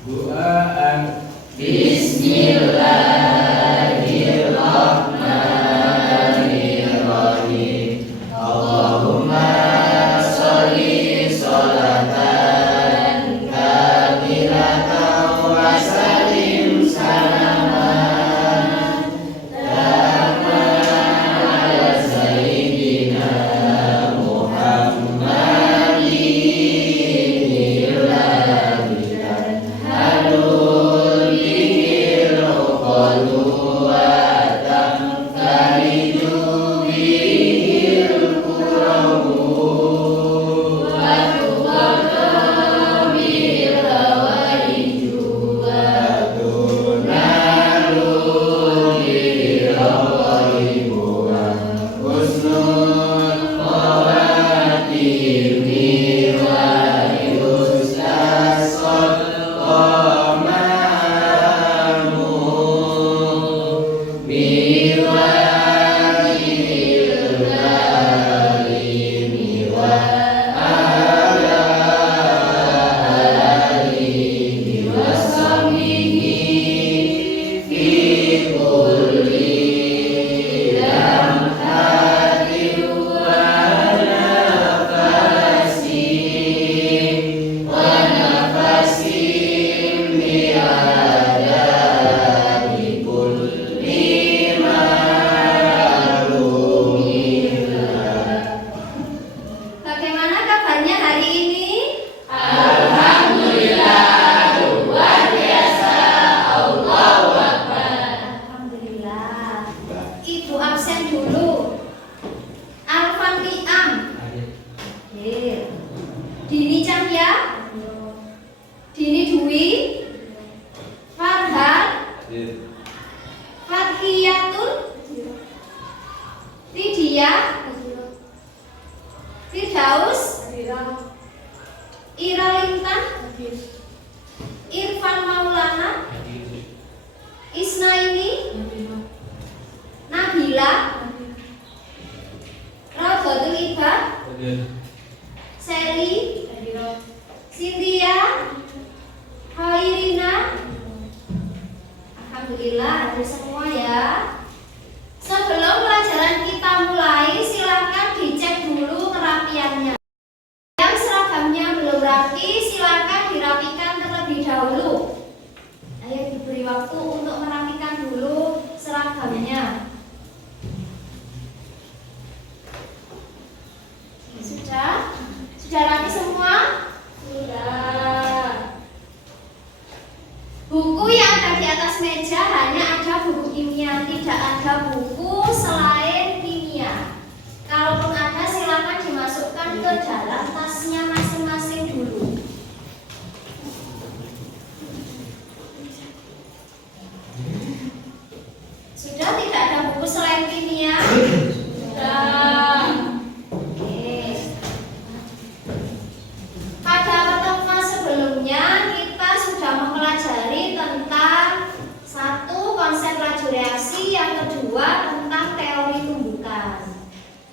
Doaan. Bismillahirrahmanirrahim. Allahumma sholli sholatan kamilatan wa sallim salaman tamman ala sayyidina Muhammadin ilahilan halul bihil uqadu wa tamtariju bihil kuramu wa tuqarra bil hawaiju wa tunalu bil ghaibu wa husnul khawatimni wa yustasqal qamamu biwajhil karimi wa ala alihi wa sahbihi fi kulli lamhatin wa nafasin bi'adadi kulli ma'lumin. Bagaimana kabarnya hari ini? Alhamdulillah, luar biasa. Allahu Akbar. Alhamdulillah. Ibu absen dulu. Alfan Liam. Oke. Dini Cahya. Dini Dwi. Farhan. Fathiyatun. Lydia. Firdaus. Ira Lintan. Irfan Maulana. Isnaini. Nabila. Rodotul Ibad. Sally. Cynthia. Khairina. Alhamdulillah hadir semua ya. Sebelum pelajaran kita mulai, silakan dicek dulu kerapiannya. Yang seragamnya belum rapi, silakan dirapikan terlebih dahulu. Ayo diberi waktu untuk merapikan dulu seragamnya. Sudah? Sudah rapi semua? Sudah. Buku yang ada di atas meja hanya ada buku kimia, tidak ada buku selain kimia. Kalaupun ada, silakan dimasukkan ke dalam tasnya masing-masing dulu. Sudah tidak ada buku selain kimia? Sudah. Oke. Pada pertemuan sebelumnya kita sudah mempelajari tentang satu konsep laju reaksi, yang kedua tentang teori tumbukan.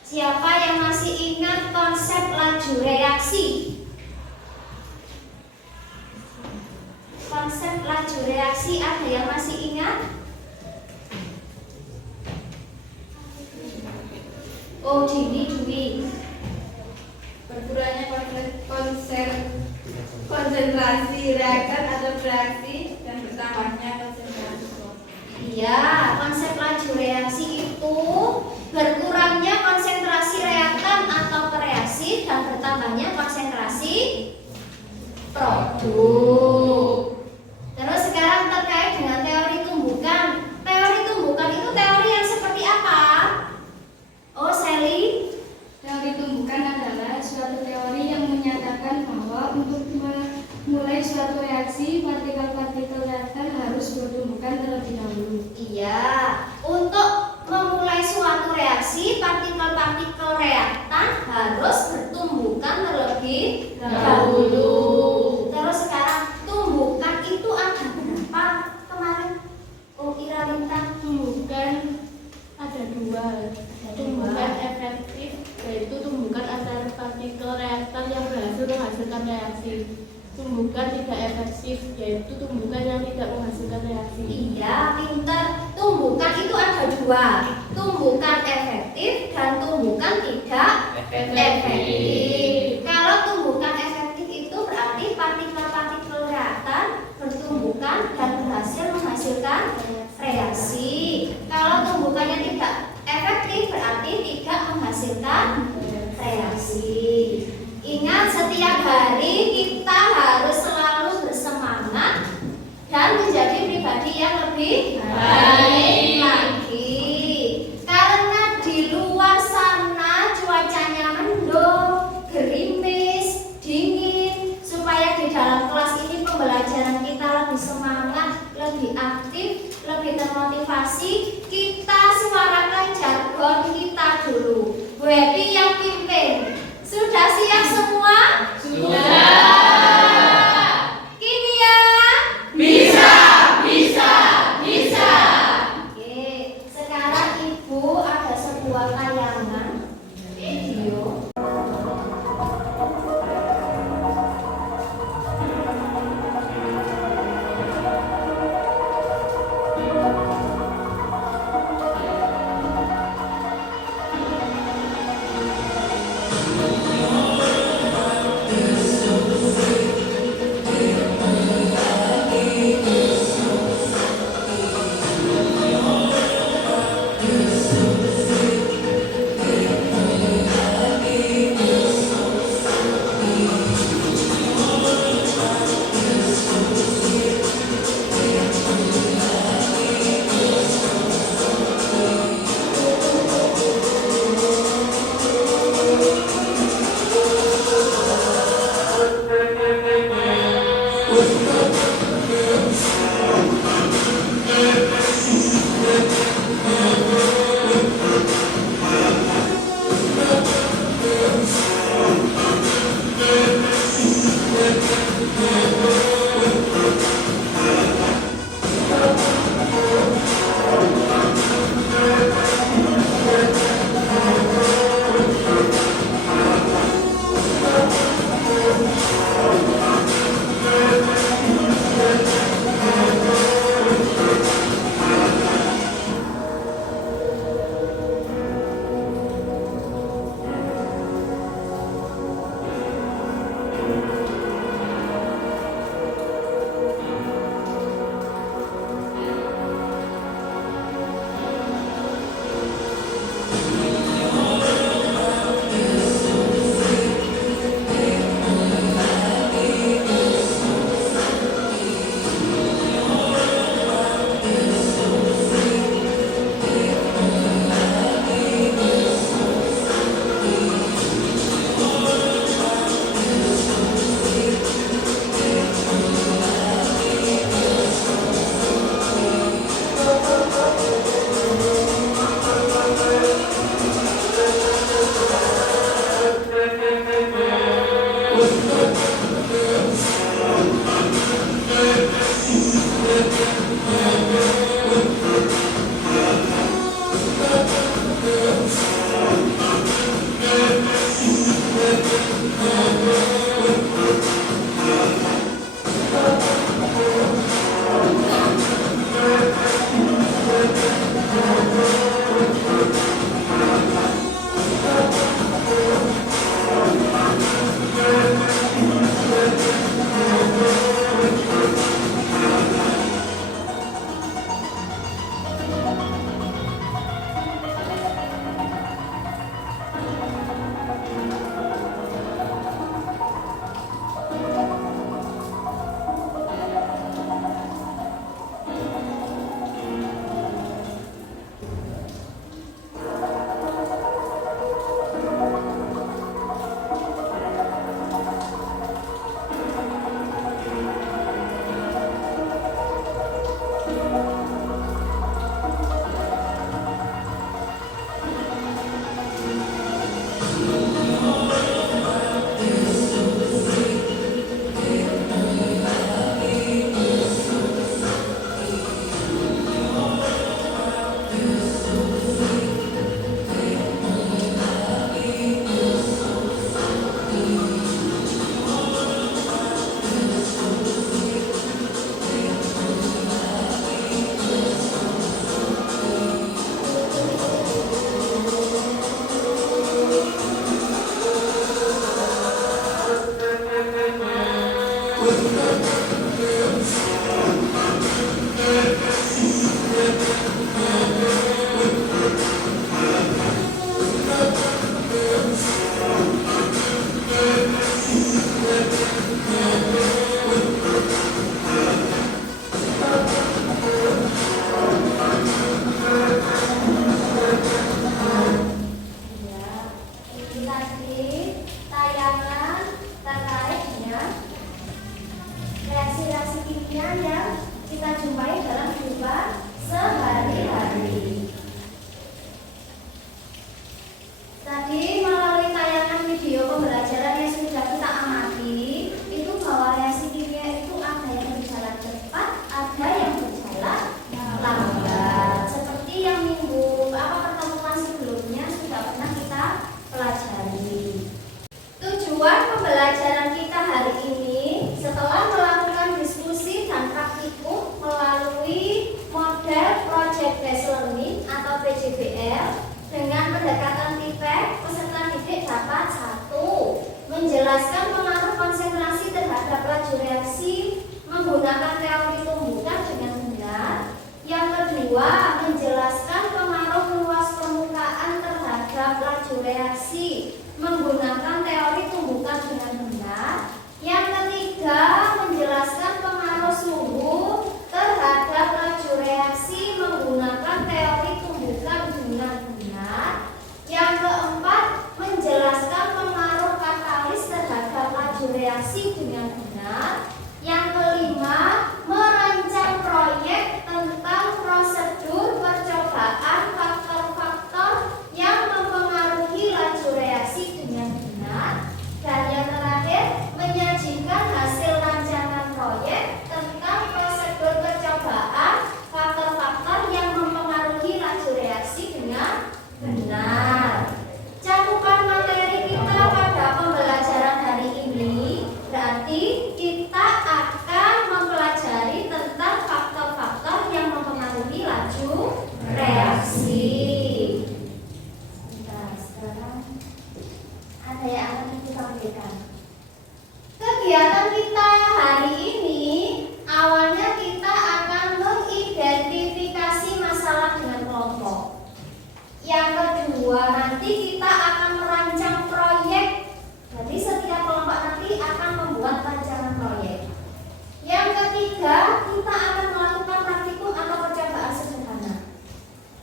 Siapa yang masih ingat konsep laju reaksi? Konsep laju reaksi ada yang masih ingat? Oh, Dini Dwi. Berkurangnya konsentrasi reaktan atau reaksi dan bertambahnya konsentrasi. Iya, konsep laju reaksi itu berkurangnya konsentrasi reaktan atau reaksi dan bertambahnya konsentrasi produk. Terus sekarang terkait dengan teori tumbukan. Teori tumbukan itu teori yang seperti apa? Oh, Sally. Teori tumbukan adalah suatu teori yang menyatakan bahwa untuk memulai suatu reaksi, partikel-partikel reaktan harus bertumbukan terlebih dahulu. Iya, untuk memulai suatu reaksi, partikel-partikel reaktan harus bertumbukan terlebih dahulu. Terus sekarang dua, tumbukan efektif dan tumbukan tidak efektif. Kalau tumbukan efektif itu berarti partikel-partikel reaktan bertumbukan dan berhasil menghasilkan reaksi. Kalau tumbukannya tidak efektif berarti tidak menghasilkan reaksi. Ingat, setiap hari kita harus selalu bersemangat dan menjadi pribadi yang lebih baik lagi. Karena di luar sana cuacanya mendung, gerimis, dingin. Supaya di dalam kelas ini pembelajaran kita lebih semangat, lebih aktif, lebih termotivasi, kita suarakan jargon kita dulu. Bu Happy yang pimpin. Sudah siap semua? Sudah. Kimia? Bisa. Oke, sekarang Ibu ada sebuah tayangan video. menjelaskan pengaruh konsentrasi terhadap laju reaksi menggunakan teori tumbukan dengan benar. Yang kedua, menjelaskan pengaruh luas permukaan terhadap laju reaksi menggunakan teori tumbukan dengan benar. Yang ketiga, menjelaskan pengaruh suhu terhadap laju reaksi menggunakan teori tumbukan dengan benar. Yang keempat, menjelaskan pengaruh katalis terhadap laju reaksi dengan benar. Yang kelima, merancang proyek tentang prosedur percobaan faktor-faktor yang mempengaruhi laju reaksi dengan benar. Dan yang terakhir, menyajikan hasil rancangan proyek tentang prosedur percobaan faktor-faktor yang mempengaruhi laju reaksi dengan benar. Cakupan materi kita pada pembelajaran hari ini berarti kita akan mempelajari tentang faktor-faktor yang mempengaruhi laju reaksi. Nah, sekarang ada yang akan kita sampaikan. Kegiatan kita hari ini awalnya kita akan mengidentifikasi masalah dengan kelompok. Yang kedua, nanti kita akan merancang proyek. Jadi setiap kelompok nanti akan membuat rancangan proyek. Yang ketiga, kita akan melakukan praktikum atau percobaan sederhana.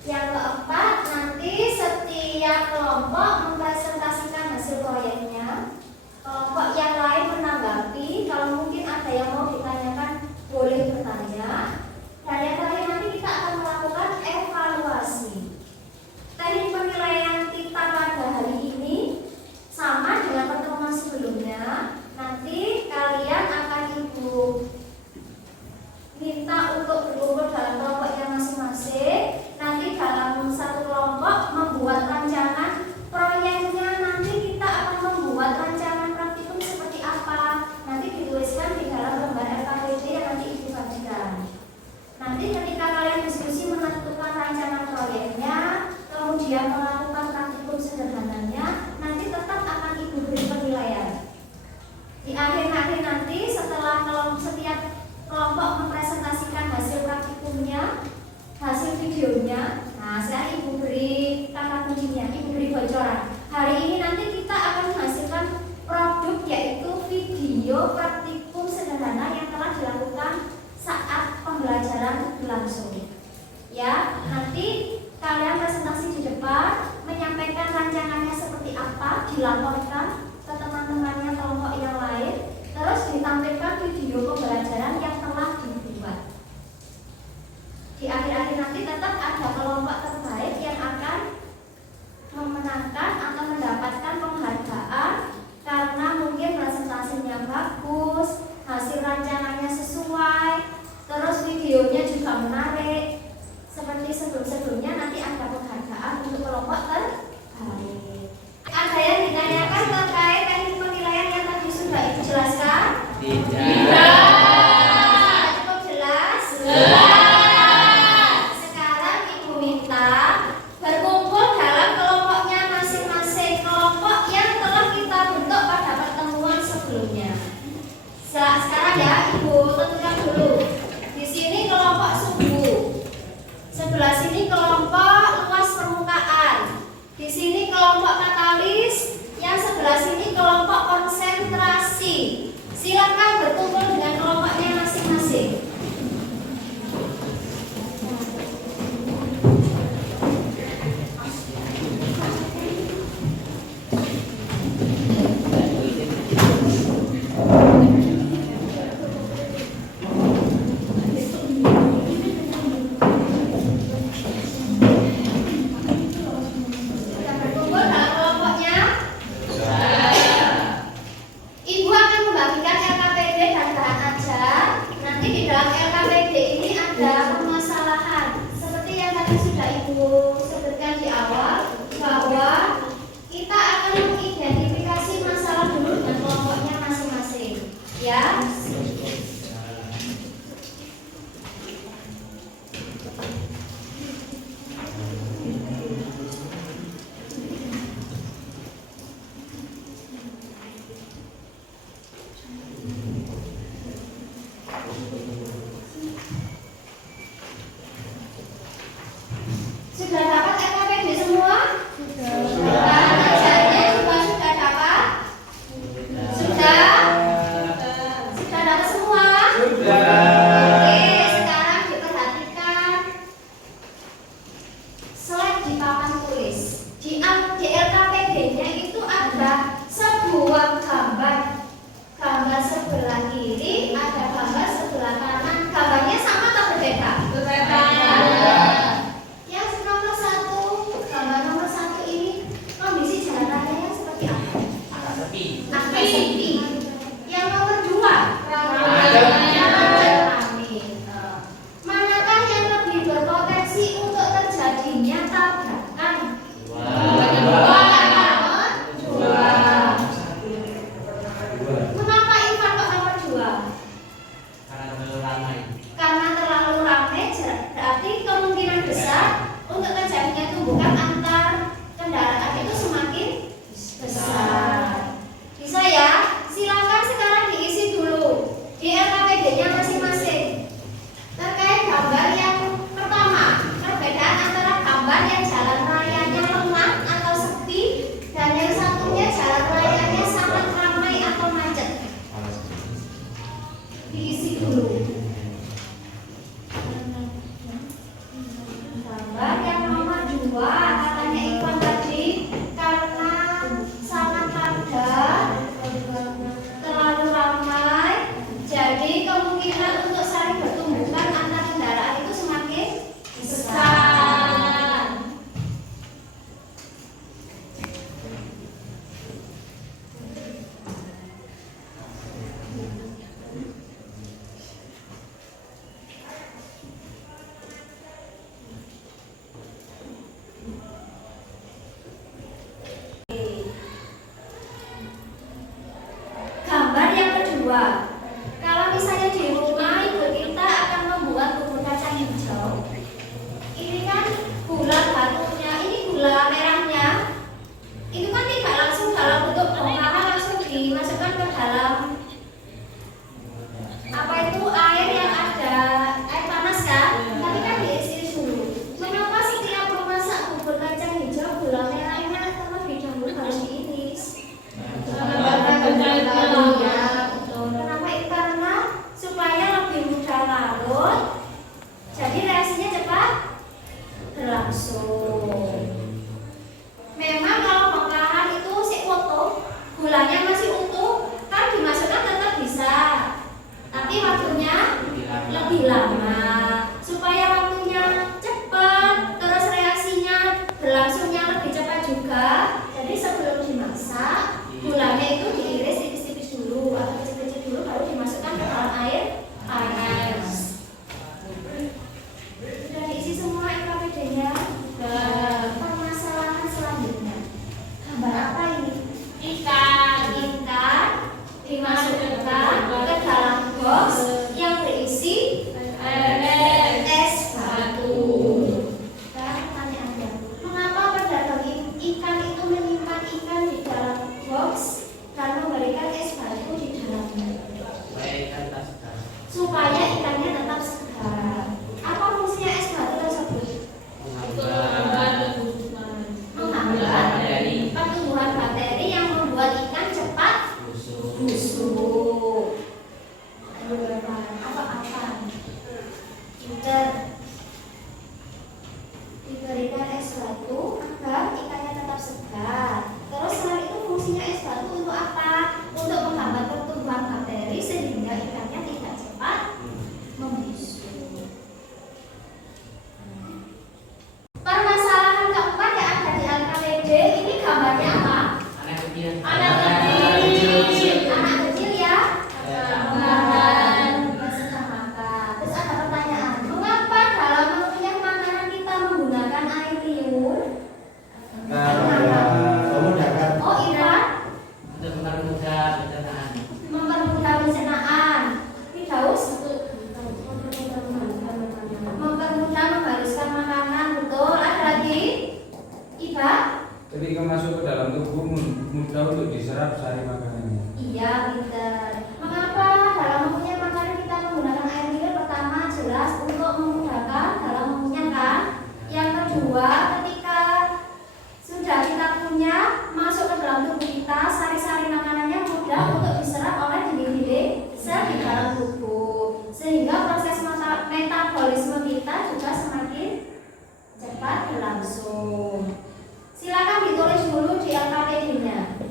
Yang keempat, nanti setiap kelompok mempresentasikan hasil proyeknya. Kelompok yang lain menanggapi. Kalau mungkin ada yang mau ditanyakan, boleh bertanya. Dan yang terakhir, nanti kita akan melakukan evaluasi. Teknik penilaian kita pada hari ini sama dengan pertemuan sebelumnya. Nanti kalian akan Ibu minta untuk berkumpul dalam kelompoknya masing-masing. Nanti dalam satu kelompok membuat rancangan proyeknya. Nanti kita akan membuat rancangan praktikum seperti apa. Nanti dituliskan di dalam lembar LKPD yang nanti Ibu bagikan. Nanti ketika kalian diskusi menentukan rancangan proyeknya, kemudian melakukan praktikum sederhananya, nanti tetap akan Ibu beri penilaian. Di akhir-akhir nanti setelah setiap kelompok mempresentasikan hasil praktikumnya, hasil videonya, nah saya Ibu beri kata kuncinya, Ibu beri bocoran. Hari ini nanti kita akan menghasilkan produk, yaitu video praktikum sederhana yang telah dilakukan saat pembelajaran berlangsung. Ya, nanti kalian presentasi di depan, menyampaikan rancangannya seperti apa, dilaporkan ke teman-temannya kelompok yang lain, terus ditampilkan video pembelajaran yang telah dibuat. Di akhir-akhir nanti tetap ada kelompok terbaik yang akan memenangkan atau mendapatkan penghargaan karena mungkin presentasinya bagus, hasil rancangannya sesuai, terus videonya juga menarik. Seperti sebelum-sebelumnya nanti ada penghargaan untuk kelompok terbaik. Ada yang ditanyakan terkait teknik penilaian yang tadi sudah Ibu jelaskan? Tidak. Cukup jelas? Sekarang Ibu minta berkumpul dalam kelompoknya masing-masing, kelompok yang telah kita bentuk pada pertemuan sebelumnya. Sekarang ya Ibu tentukan dulu. Di sini kelompok suhu. Sebelah sini kelompok luas permukaan. Di sini kelompok katalis. Yang sebelah sini kelompok konsentrasi. Silakan berkumpul dengan kelompoknya masing-masing. Ibu akan membagikan LKPD dan bahan ajar ketika masuk ke dalam tubuh mudah untuk diserap sari makanannya. Iya, pinter. Mengapa dalam mengunyah makanan kita menggunakan air minum? Pertama, jelas untuk memudahkan dalam mengunyah kan. Yang kedua, ketika sudah kita punya masuk ke dalam tubuh kita, sari-sari makanannya mudah untuk diserap oleh dinding-dinding sel di dalam tubuh, sehingga proses metabolisme kita juga semakin cepat berlangsung. Silakan ditulis dulu di LKPD-nya.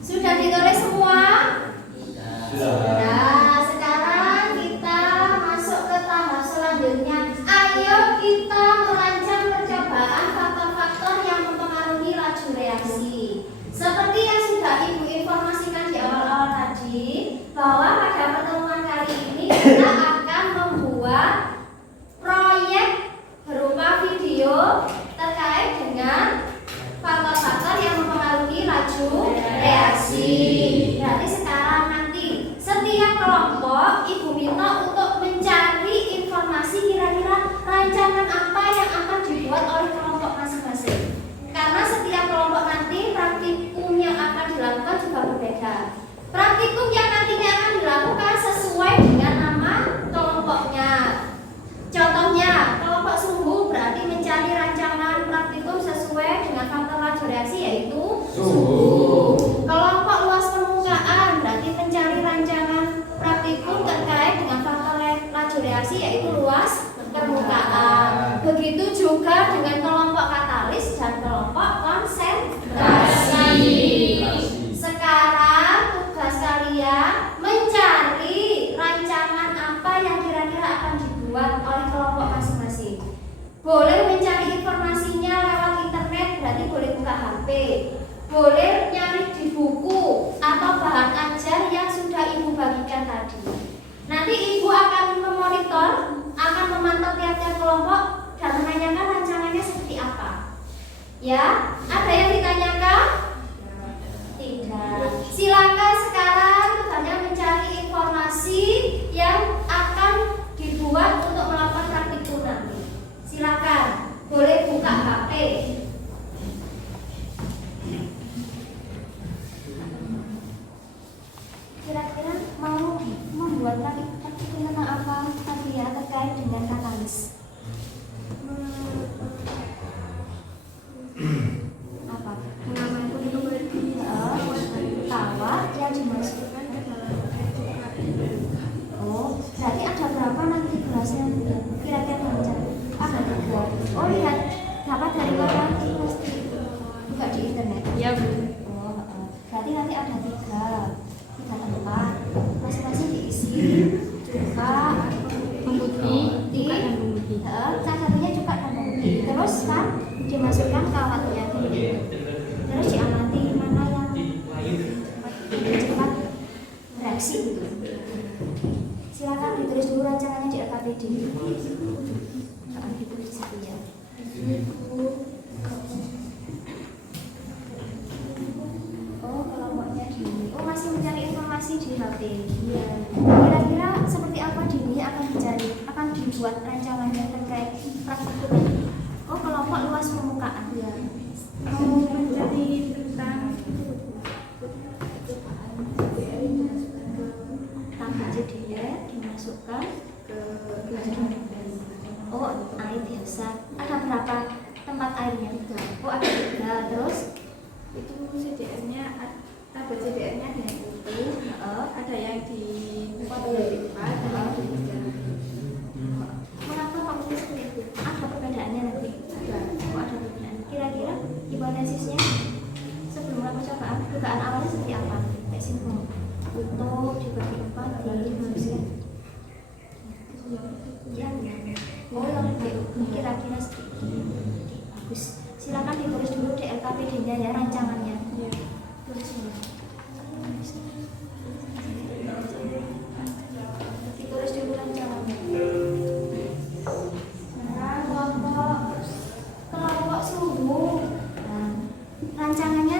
Sudah ditulis semua? Sudah. Sekarang kita masuk ke tahap selanjutnya. Ayo kita merancang percobaan faktor-faktor yang mempengaruhi laju reaksi. Seperti yang sudah Ibu informasikan di awal-awal tadi, bahwa pada pertemuan kali ini kita akan membuat proyek berupa video terkait dengan faktor-faktor yang mempengaruhi laju reaksi. Berarti sekarang nanti setiap kelompok Ibu minta untuk mencari informasi kira-kira rancangan apa yang akan dibuat oleh kelompok masing-masing. Karena setiap kelompok nanti praktikum yang akan dilakukan juga berbeda. Praktikum yang nantinya akan dilakukan sesuai dengan nama kelompoknya. Contohnya, kelompok suhu berarti mencari rancangan praktikum sesuai dengan faktor laju reaksi yaitu suhu. Kelompok luas permukaan berarti mencari rancangan praktikum terkait dengan faktor laju reaksi yaitu luas permukaan. Begitu juga dengan kelompok katalis dan kelompok konsentrasi. Sekarang tugas kalian mencari rancangan apa yang kira-kira akan dibuat oleh kelompok masing-masing. Boleh mencari informasinya lewat internet, berarti boleh buka HP. Boleh nyari di buku atau bahan ajar yang sudah Ibu bagikan tadi. Nanti Ibu akan memonitor, akan memantau tiap-tiap kelompok dan menanyakan rancangannya seperti apa. Ya, ada yang ditanyakan? Tidak. Silakan sekarang tugasnya mencari informasi yang akan dibuat untuk melakukan praktikum nanti. Silakan, boleh buka HP. Kira-kira mau membuat praktikum tentang apa tadi ya terkait dengan katalis? Apa? Tawar yang dimasukkan ke dalam oh, berarti ada berapa nanti gelasnya? Kira-kira baca ada 3. Oh lihat, dapat dari mana? Buka di internet. Ya Bu. Oh, berarti nanti ada 3 tempat. Masing-masing diisi cuka, Pemutih, cuka dan pemutih. Cacatnya cuka dan pemutih. Terus kan dimasukkan kawatnya. Terus diamati mana yang cepat reaksi gitu. Silakan ditulis dulu rancangannya di LKPD. Akan ditulis di situ ya. Oh, kelompoknya Dini. Oh, masih mencari informasi di HP. Iya. Kira-kira seperti apa Dini akan dicari? Akan dibuat rancangannya terkait praktikum. Oh, kelompok luas permukaan. Ya. Mau mencari tentang tambah JDR dimasukkan ke oh air biasa. Ada berapa tempat airnya? 3. Oh ada 3. Terus itu CDR-nya, tabel CDR-nya ada yang utuh, ada yang dibuat dari 4, ada yang di 3. mengapa Pak Menteri seperti itu? Ada perbedaannya nanti? Ada. Oh ada perbedaan. Kira-kira hipotesisnya sebelum melakukan percobaan dugaan awalnya seperti apa? Kayak simpul utuh dibagi 4 diharuskan. Ya, oh yang kira-kira seperti itu. Bagus. Silakan ditulis dulu di LKPD-nya ya rancangannya. Ya. Tulis dulu. Ditulis dulu rancangannya. Nah, kelompok suhu. Nah, rancangannya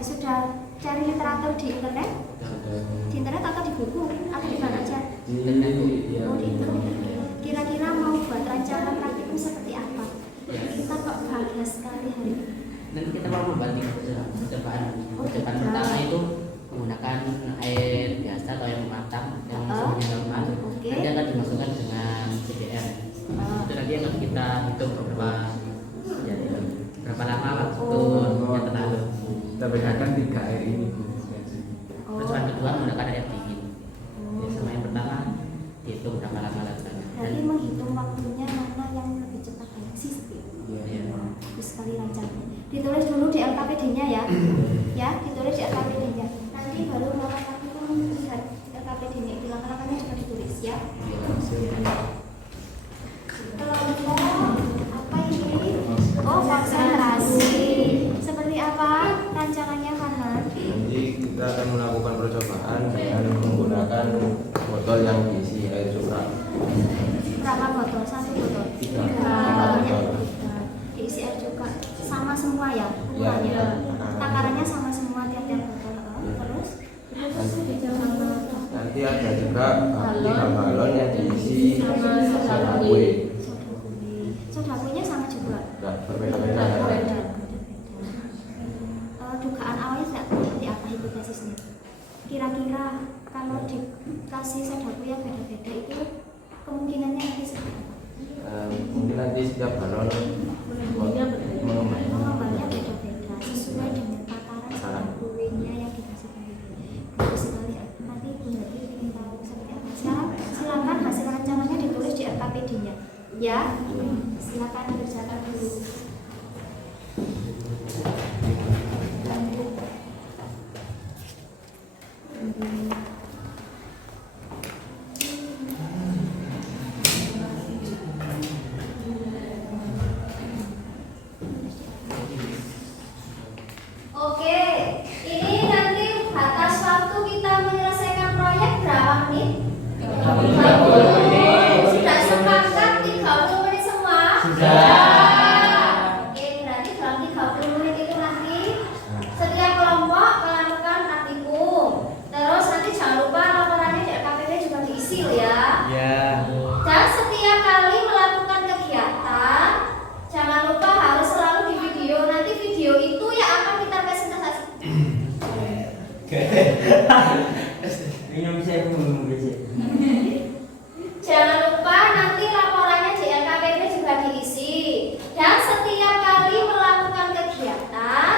sudah cari literatur di internet? Di internet atau di buku? Atau di mana aja? Oh, di internet. Kira-kira mau buat rancangan praktikum seperti apa? Kita kok bahagia sekali hari ini. Dan kita mau membanding percobaan pertama itu menggunakan air biasa atau air matang yang suhunya normal. Nanti akan dimasukkan dengan CDR. Itu nanti akan kita hitung berapa lama waktu yang terlalu. Kita bedakan 3 air ini. Percobaan kedua menggunakan air dingin. Sama yang pertama dihitung berapa lama lakukannya. Jadi menghitung waktunya mana yang lebih cepat sih. Iya. Bagus sekali rancangan. Ditulis dulu di LKPD-nya ya. Ya, ditulis di LKPD-nya. Nanti baru melakukan praktikum lihat LKPD-nya. Itu langkah-langkahnya juga ditulis ya. Apa ini? Oh, konsentrasi. Seperti apa rancangannya, Farhan? Nanti kita akan melakukan percobaan dengan menggunakan botol yang diisi air curah. Berapa botol? 1 botol? 3 diisi air juga sama semua ya? Ya, Ukurannya? Takarannya sama semua tiap-tiap botol. Terus? nanti ada juga 3 galon yang diisi soda kue. Soda kuenya sama juga? Enggak, berbeda-beda. Dugaan awalnya seperti apa hipotesisnya? Kira-kira kalau dikasih soda kue yang beda-beda itu kemungkinannya nanti seperti apa? Mungkin nanti setiap galon Mengembangnya beda-beda sesuai dengan takaran soda kuenya yang dikasih tadi. Bagus sekali. Nanti Bu Nati ingin tahu seperti apa. Sekarang silakan hasil rancangannya ditulis di LKPD-nya. Ya, silakan kerjakan dulu. Oke, ini nanti batas waktu kita menyelesaikan proyek berapa menit? 30 menit. Sudah sepakat 30 menit semua? Sudah. Oke, berarti dalam 30 menit itu nanti setiap kelompok melakukan praktikum. Terus nanti jangan lupa laporannya di LKPD juga diisi loh ya. Dan setiap kali melakukan kegiatan, jangan lupa harus selalu di video. Nanti video itu yang akan kita presentasi. Jangan lupa nanti laporannya di LKPD juga diisi. Dan setiap kali melakukan kegiatan,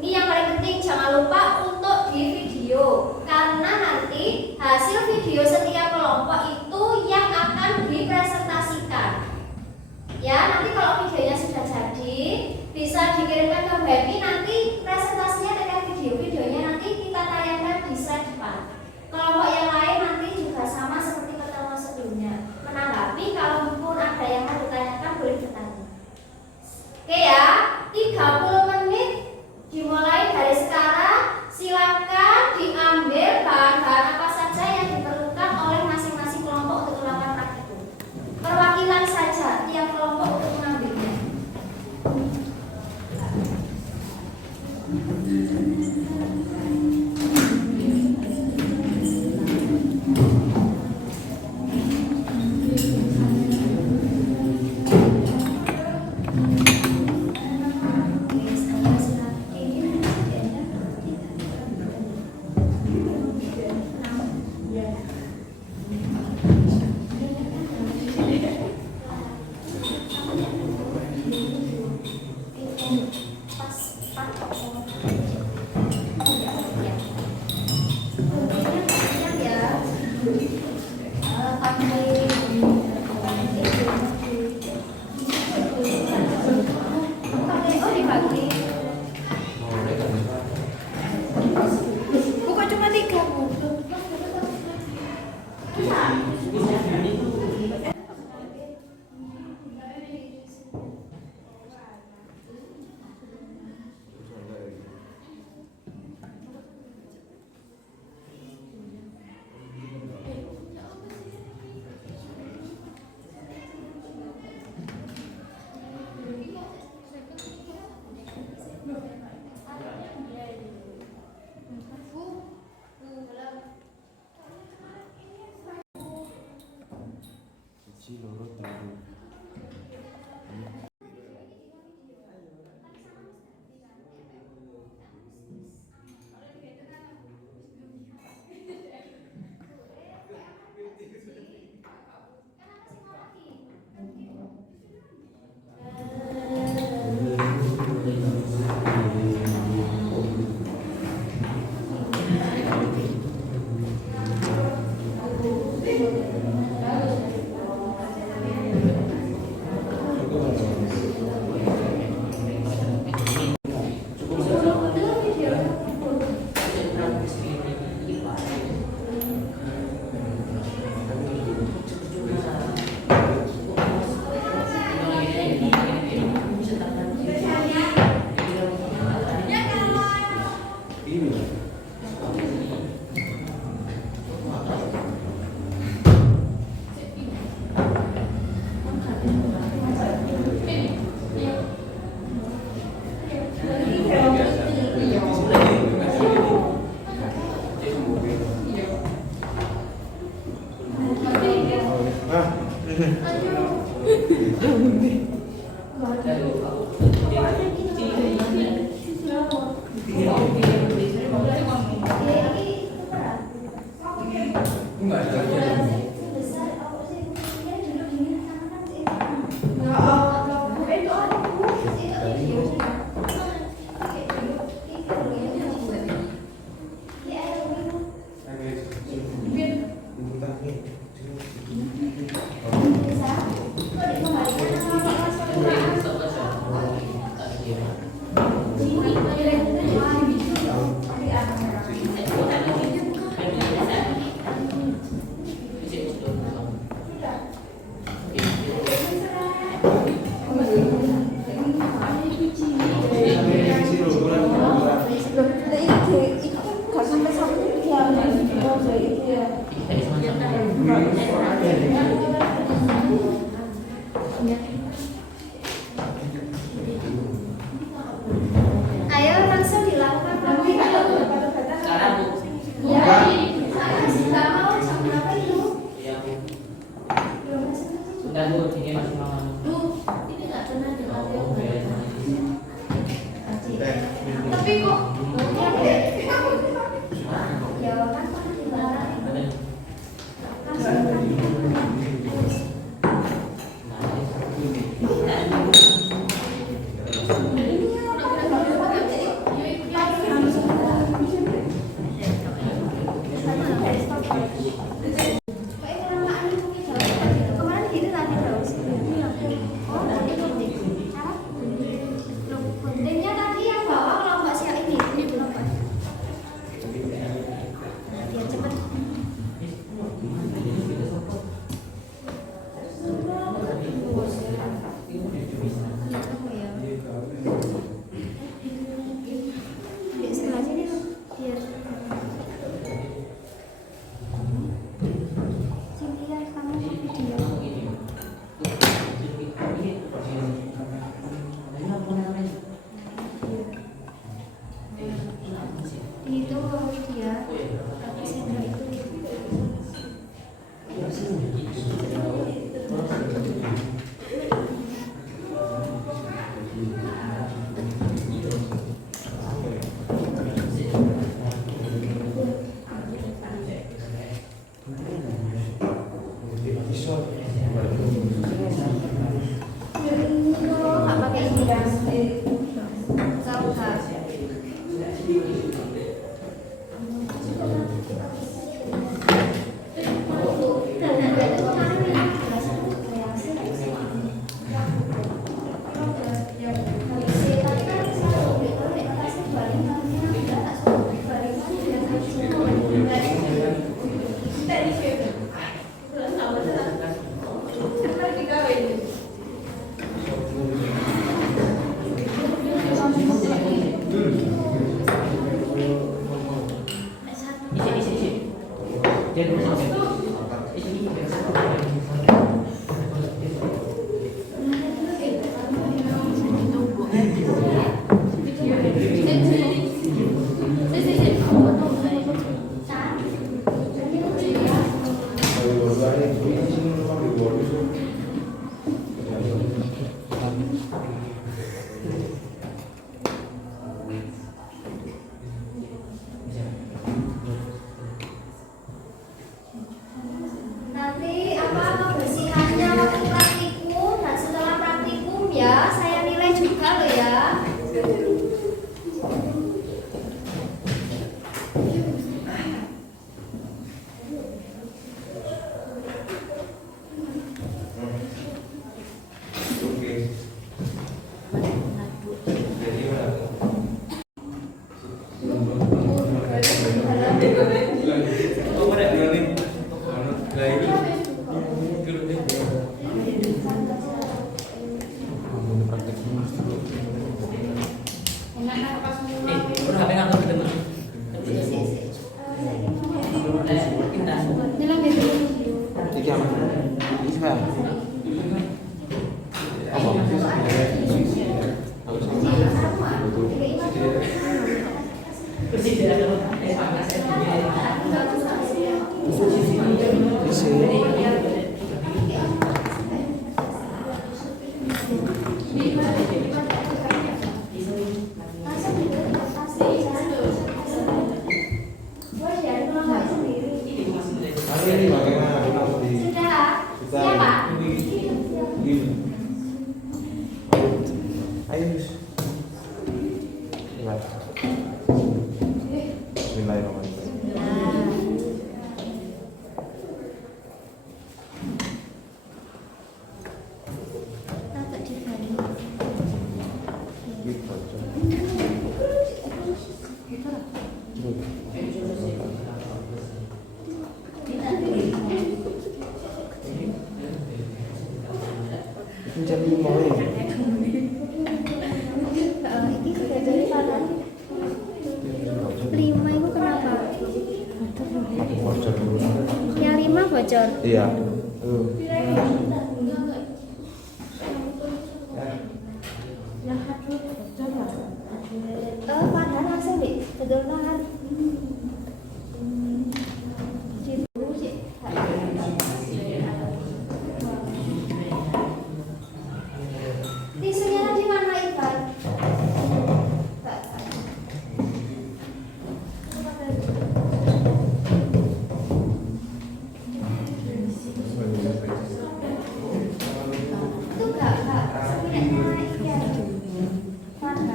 ini yang paling penting jangan lupa untuk di video. Karena nanti hasil video setiap kelompok itu yang akan dipresentasikan. Ya, nanti kalau videonya sudah jadi, bisa dikirimkan ke Happy, nanti presentasinya dengan videonya nanti kita tayangkan di slide depan. Kelompok yang lain nanti juga sama seperti pertemuan sebelumnya. Menanggapi kalau pun ada yang mau ditanyakan boleh bertanya. Oke ya, 30 menit dimulai dari sekarang. Silakan diambil bahan-bahan apa saja yang diperlukan oleh masing-masing kelompok untuk melakukan praktikum. Perwakilan saja tiap kelompok untuk mengambilnya. Kemarin gitu tadi terus. Oh, guntingnya tadi yang bawah kalau nggak siap ini belum pas. Nah, biar cepet. Biar sebelah sini biar. Cynthia, kamu video. Itu dia sender itu. Nggak pakai ini kan? Kau nggak. Nanti apa kebersihannya waktu praktikum dan setelah praktikum ya saya nilai juga loh ya. Bocor. Iya. Padahal langsung di sedulur tisunya tadi mana Iqbal?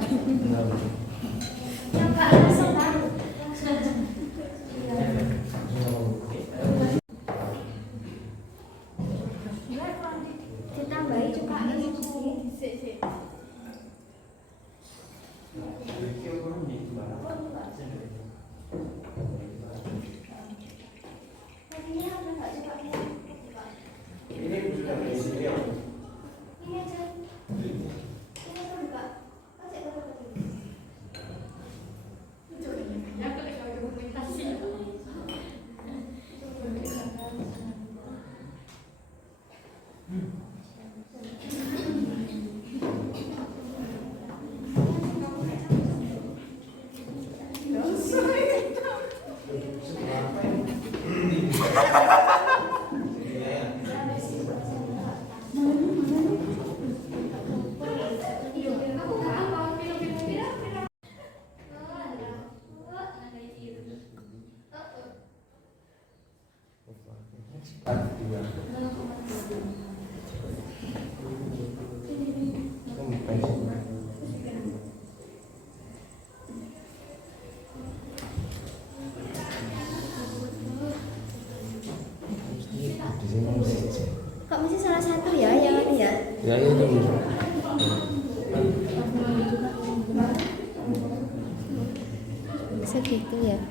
Coba langsung kan. Ditambahi juga ini. Tadinya ada nggak coba lihat? Ini sudah di sini ya. Ini aja. Ini aja buka. Kasih ke tempat ini. Kok mesti salah satu ya yang ada ya? Ya itu. Segitu ya.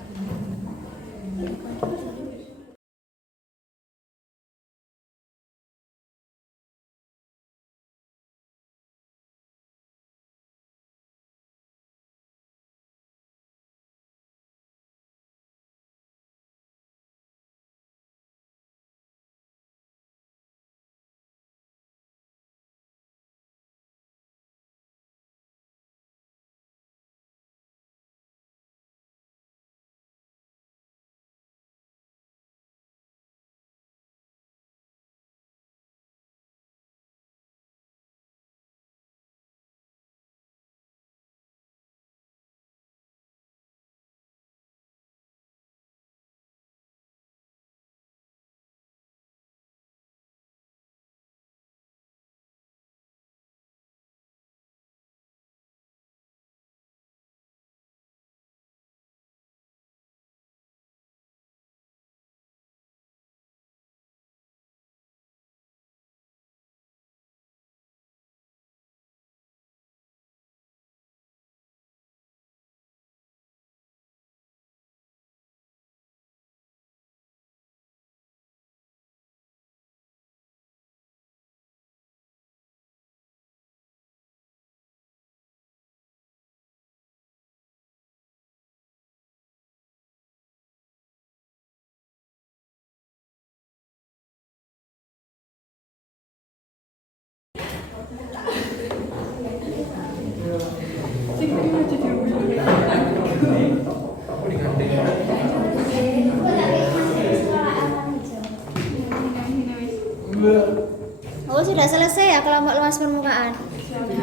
Oh, sudah selesai ya kelompok luas permukaan? Sudah.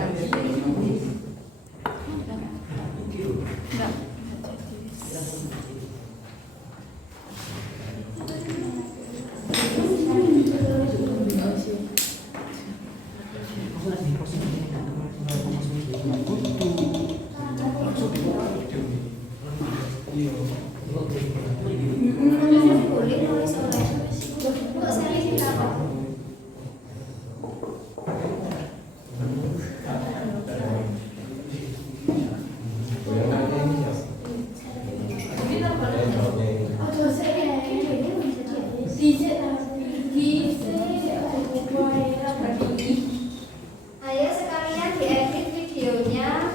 Ya. Boleh nulis oleh. Kok seri berapa? Ayo sekalian diedit videonya.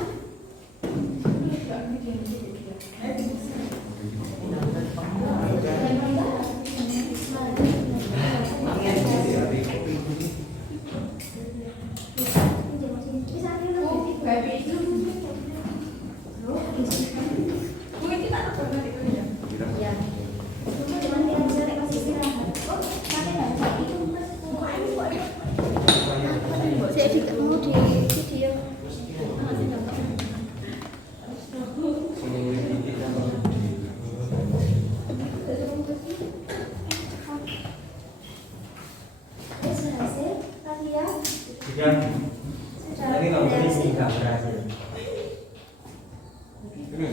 Jadi kalau ini nggak berhasil. Ini.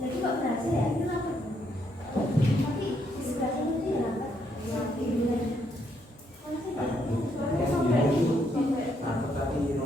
Jadi kok berhasil ya? Kenapa? Tapi di sebelah sini dia apa? Ini sudah ada video.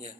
Ya.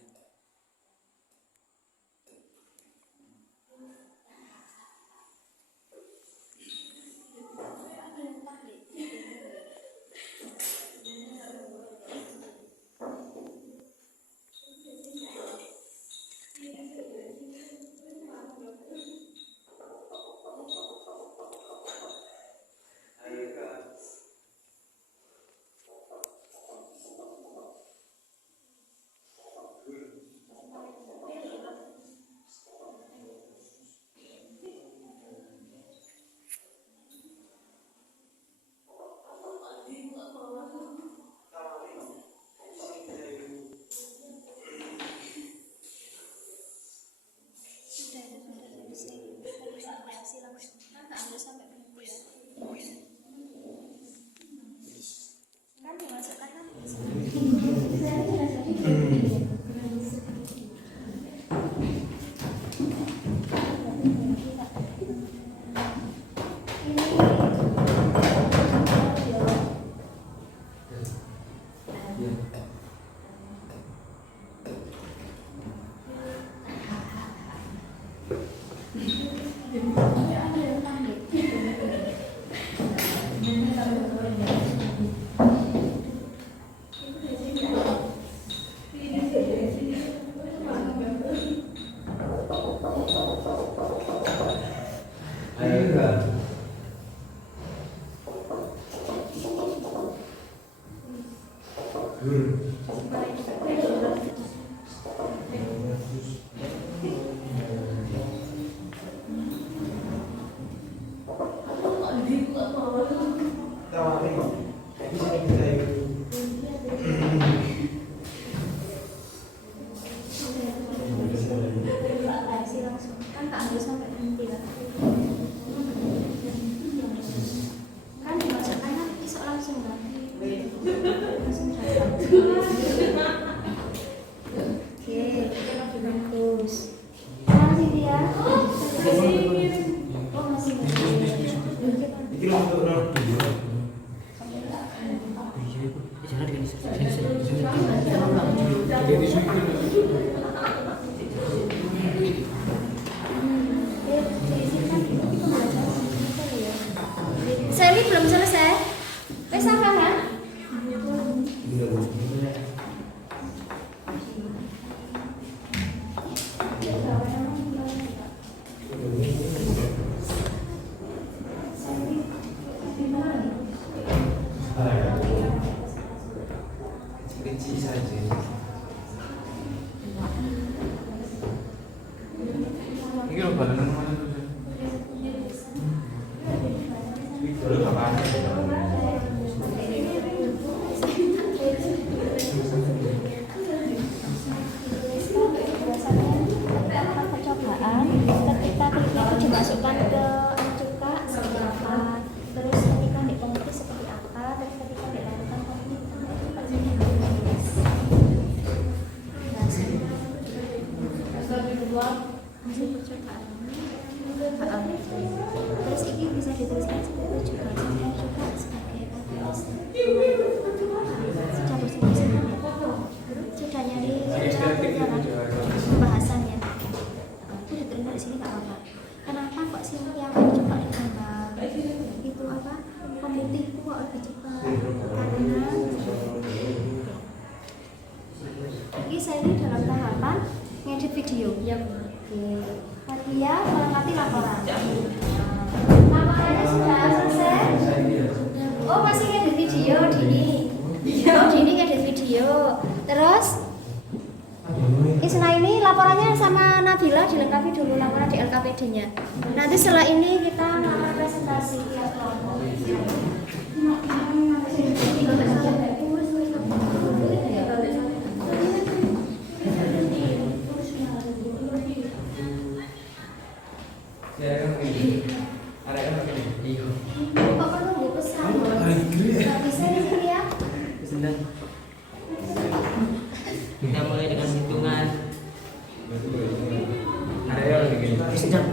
Seli belum selesai. Wes apa kan? Rinci saja. Ini lo balanan mana tuh? Belum apa? Percobaan ketika klik itu dimasukkan ke cuka seberapa itu juga saya juga sebagai APS sudah bersih-bersih kan ya? Sudah nyari pembahasannya. Itu diterima di sini nggak apa-apa. Kenapa kok Cynthia cepat digambar? Itu apa? Pemutih itu kok lebih cepat? Karena ini saya ini dalam tahapan ngedit video. Dia melengkapi laporan. Laporannya sudah selesai. Oh masih ngedit video Dini. Oh Dini ngedit video. Terus Isna ini laporannya sama Nabila dilengkapi dulu laporan di LKPD-nya. Nanti setelah ini kita melakukan presentasi. Bapak nunggu pesan. Nggak bisa di sini ya. Senang. Kita mulai dengan hitungan. Sedang.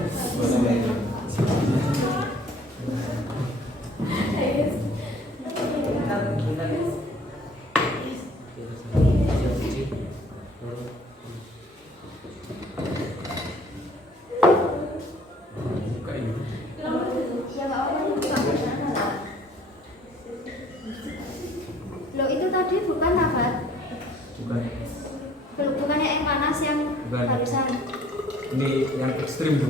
Loh itu tadi bukan Nabat? Bukannya yang panas yang barusan? Ini yang ekstrim tuh.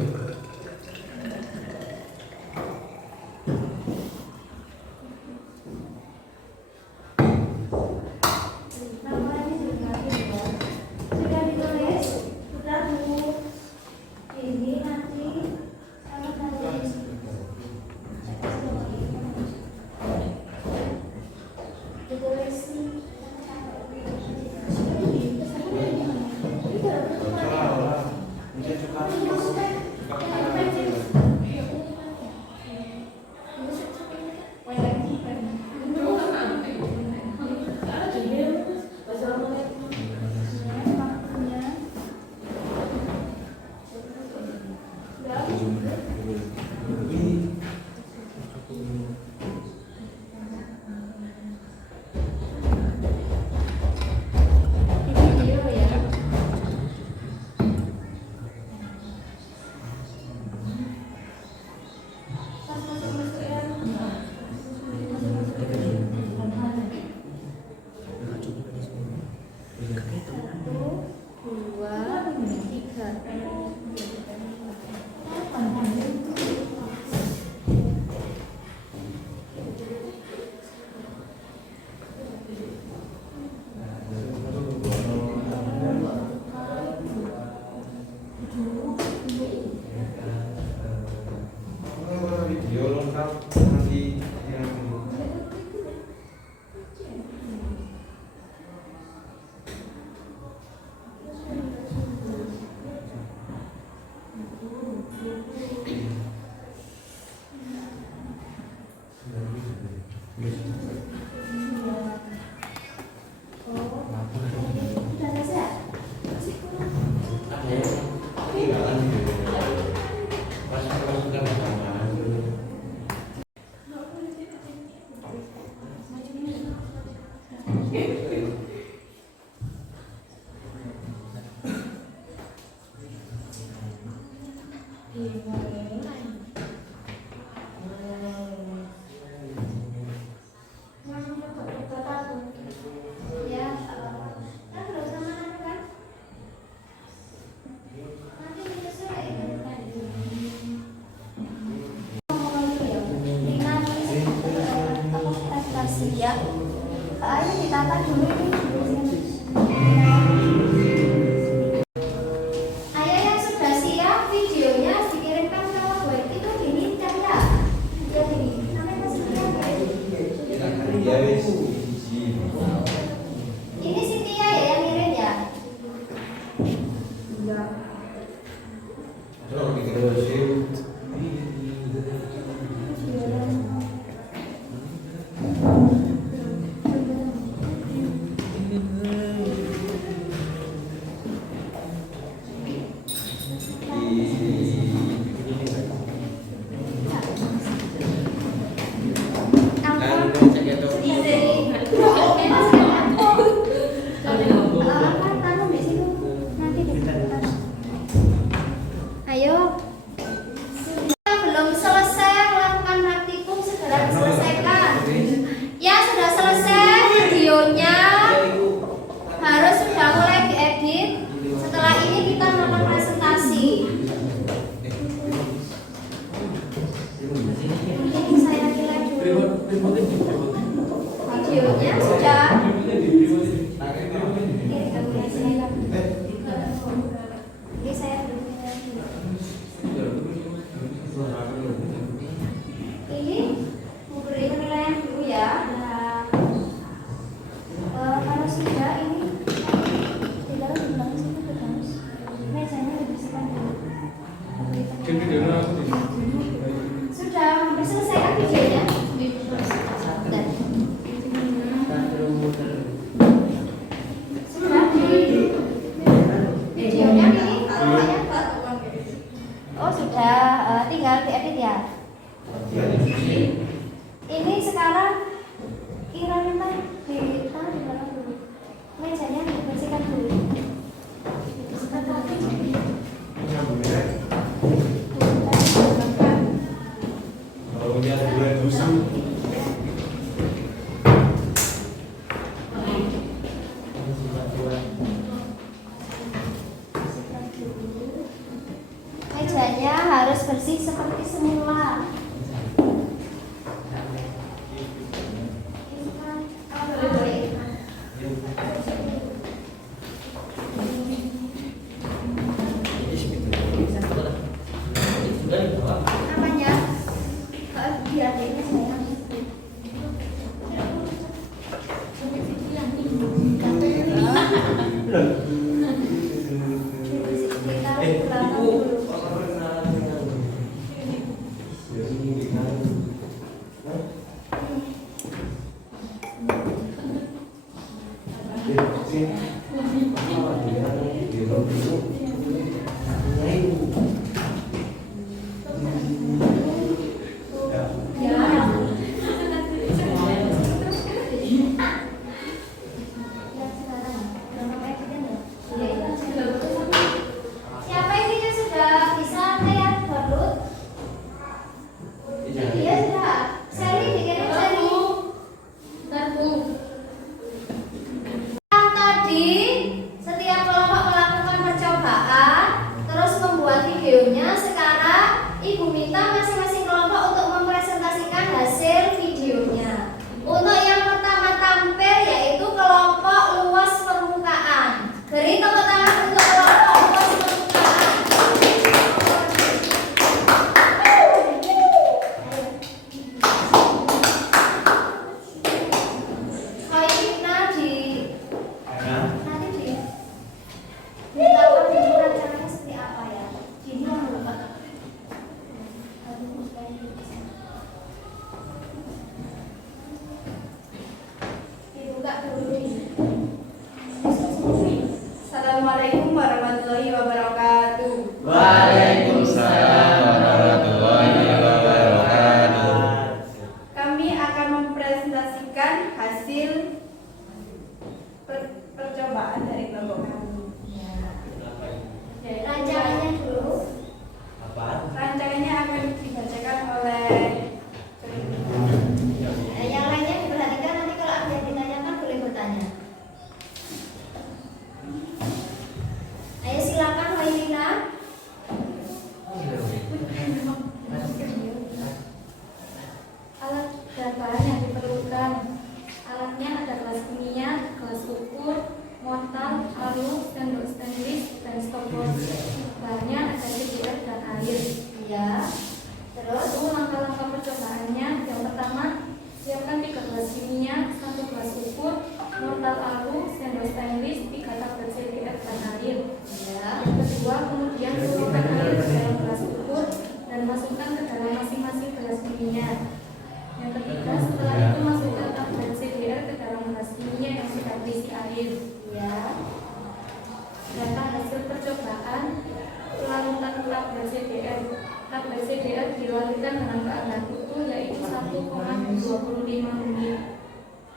Laporannya juga sudah ditulis, sudah Bu. Ini nanti saya tulis. Ditulis. Video lengkap nanti yang Ya, ayo ditata dulu ini. Ayo yang sudah siap videonya dikirimkan ke web itu gini ya. Ya gini, sampai masih siap ya. Ini Cynthia ya yang ngirim ya. Videonya sudah. Oke, saya ini mau beri penilaian dulu ya. Kalau sudah ini di dalam bilang sih terus mejanya dibersihkan dulu. Sudah hampir selesai kan videonya? Sudah. Sudah videonya ini namanya Pak. Oh sudah, tinggal diedit ya. Ini sekarang Kira minta ditaruh di belakang dulu. Mejanya dibersihkan dulu. Dibersihkan dulu. Mejanya harus bersih seperti semula. Namanya biar ini saya. Siapa ini sudah bisa lihat balut? Iya sudah. Seri bikin seri. Tadi setiap kelompok melakukan percobaan, terus membuat videonya. Sekarang Ibu minta masing-masing kelompok untuk mempresentasikan hasil videonya. Untuk yang pertama tampil yaitu kelompok luas permukaan. Beri tepuk tangan untuk kelompok luas permukaan. Oh ini nanti diberitahukan dulu rancangannya seperti apa ya. Gini yang lupa. Dibuka dulu nih. Assalamualaikum warahmatullahi wabarakatuh. Waalaikumsalam warahmatullahi wabarakatuh. Kami akan mempresentasikan hasil percobaan dari kelompok kami. Rancangannya dulu. Rancangannya akan dibacakan oleh Yang lainnya diperhatikan, nanti kalau ada yang ditanyakan boleh bertanya. Ayo silakan Wailina. Alat bahan yang diperlukan. Alatnya ada gelas kimia, gelas ukur, mortal, alus, sendok stainless, dan stopwatch. Bahannya ada CDR dan air. Ya. Terus Lalu langkah-langkah percobaannya. Yang pertama, siapkan 3 gelas kimia, 1 gelas ukur, mortal alus, sendok stainless, 3 tablet CDR dan air. ya. Yang kedua, kemudian tuangkan air ke dalam gelas ukur dan masukkan ke dalam masing-masing gelas kimia. Yang ketiga, setelah itu masukkan tablet CDR ke dalam gelas kimia yang sudah berisi air. Ya. Data hasil percobaan pelarutan tablet CDR. Tablet CDR dilarutkan dengan keadaan utuh yaitu 1,25 menit.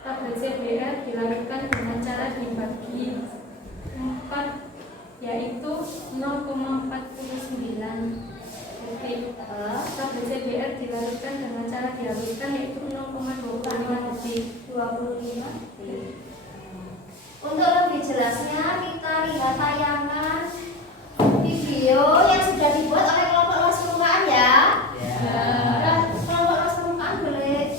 Tablet CDR dilarutkan dengan cara dibagi 4 yaitu 0,49 detik. Tablet CDR dilarutkan dengan cara dihaluskan yaitu 0,25 detik. 25 detik. Untuk lebih jelasnya kita lihat tayangan video yang sudah dibuat oleh kelompok luas permukaan ya. Kelompok luas permukaan boleh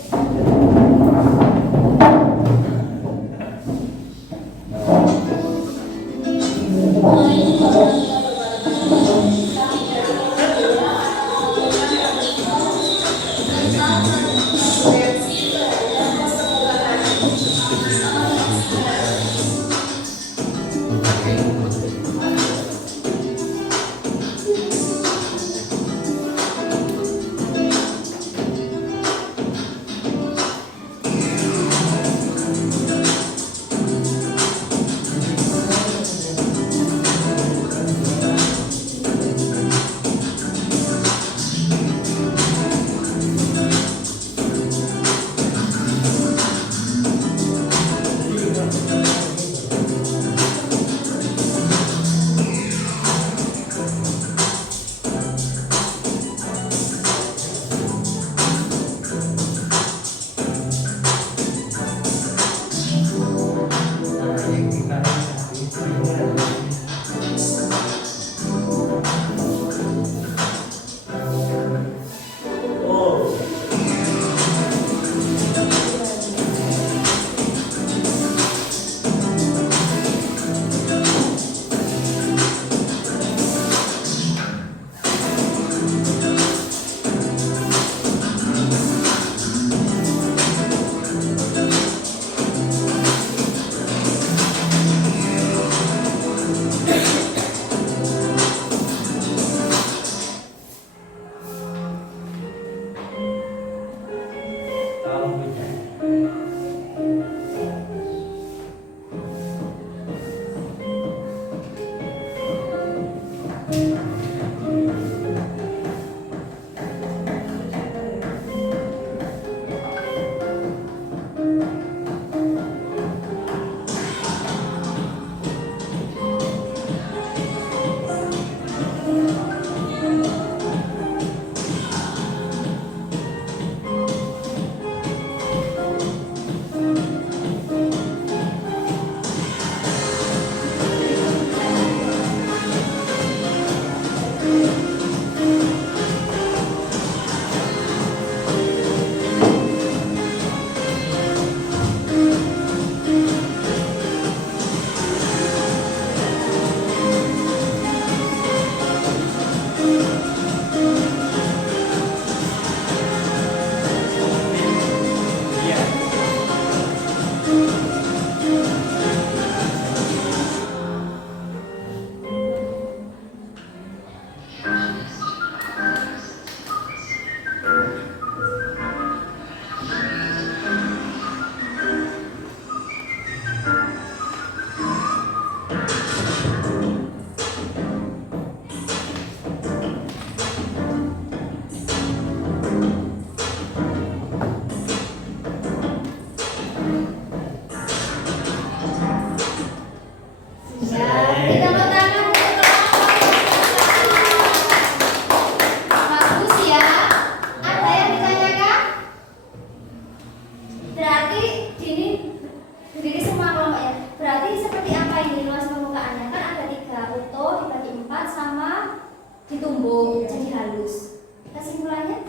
ditumbuk jadi halus. Kesimpulannya?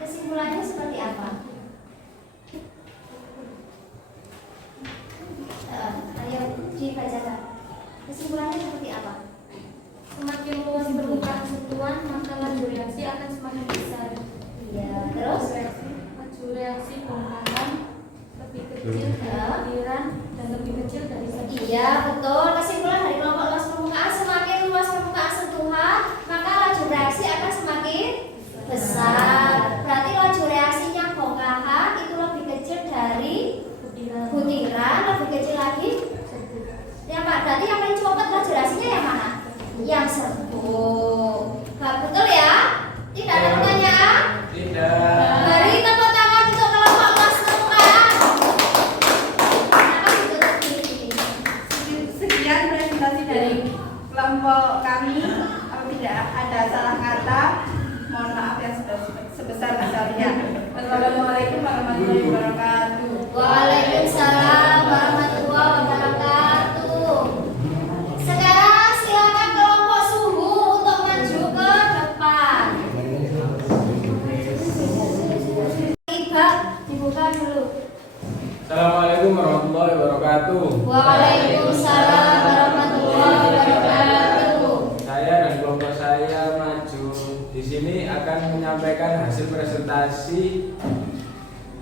Kesimpulannya seperti apa? Ayo dibacakan. Kesimpulannya seperti apa? Semakin luas permukaan sentuhan, maka laju reaksi akan semakin besar. Iya, terus? Laju reaksi bongkahan lebih kecil dari aliran dan lebih kecil dari segi. Iya, betul. Kesimpulan dari kelompok luas permukaan, semakin luas permukaan sentuhan, maka laju reaksi akan semakin besar. Berarti laju reaksinya bongkahan itu lebih kecil dari butiran, lebih kecil lagi. Yang berarti yang paling cepat laju reaksinya yang mana? Yang serbuk. Nah, betul ya? Tidak ada pertanyaan? Tidak. Beri tepuk tangan untuk kelompok luas permukaan. Kenapa ditutup diri? Sekian presentasi dari kelompok kami. Apabila ada salah kata, mohon maaf yang sebesar-besarnya. Wassalamualaikum warahmatullahi wabarakatuh. Waalaikumsalam warahmatullahi wabarakatuh. Sekarang silakan kelompok suhu untuk maju ke depan. Iba dibuka dulu. Assalamualaikum warahmatullahi wabarakatuh. Waalaikumsalam warahmatullahi wabarakatuh. Saya dan kelompok saya maju di sini akan menyampaikan hasil presentasi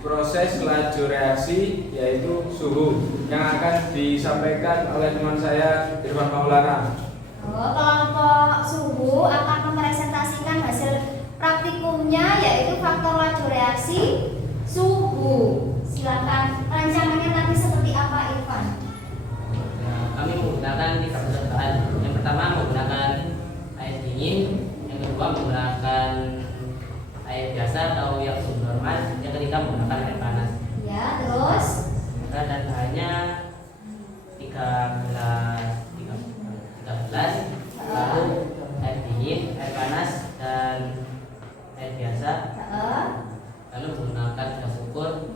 proses laju reaksi yaitu suhu yang akan disampaikan oleh teman saya Irfan Maulana. Kelompok suhu akan mempresentasikan hasil praktikumnya yaitu faktor laju reaksi suhu. Silakan rancangannya nanti seperti apa, Irfan? Nah, kami menggunakan 3 metode bahan. Yang pertama menggunakan air dingin, yang kedua menggunakan air biasa atau yang suhu normal, yang ketiga menggunakan air panas. Ya, terus? Dan bahannya 13, lalu air dingin, air panas, dan air biasa. Lalu menggunakan gas ukur,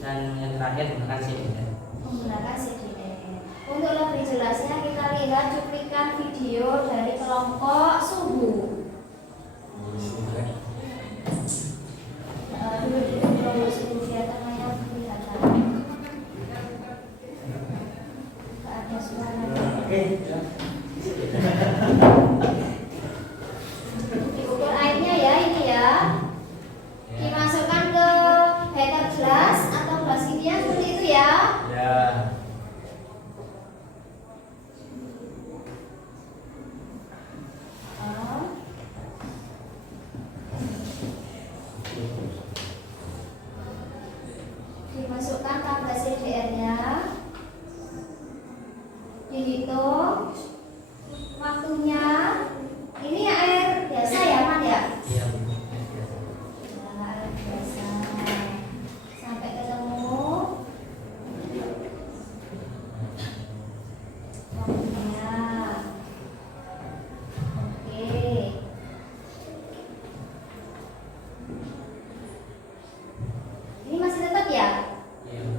dan yang terakhir menggunakan CDR. Menggunakan CDR. Untuk lebih jelasnya kita lihat cuplikan video dari kelompok suhu. Dulu di kelompok suhu biar tengahnya kelihatan. Tak ada suara. Diukur airnya ya ini ya. Dimasukkan ke beker gelas atau gelas kimia seperti itu ya. Ya. Dimasukkan tabel CDR-nya. Dihitung waktunya. Ini air biasa ya, Man ya? Iya, air biasa. Air biasa. Sampai ketemu waktunya. Oke. Ini masih tetap ya? Iya.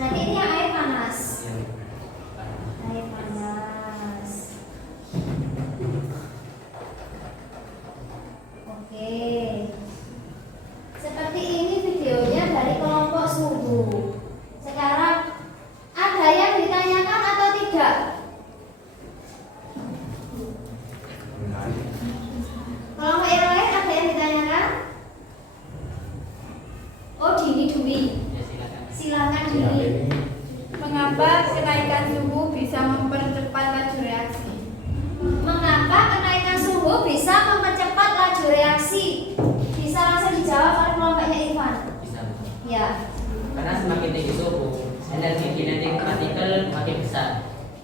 Berarti ini yang air panas. Ya. Air panas. Oke. Seperti ini videonya dari kelompok suhu. Sekarang ada yang ditanyakan atau tidak? Kelompok yang lain ada yang ditanyakan? Oh, Dini Dwi. Ya, silakan. Silakan Dini. Mengapa kenaikan suhu bisa mempercepat laju reaksi? Mengapa kenaikan suhu bisa mempercepat laju reaksi? Bisa langsung dijawab oleh kelompoknya Ivan. Bisa. Ya. Karena semakin tinggi suhu, energi kinetik partikel makin besar,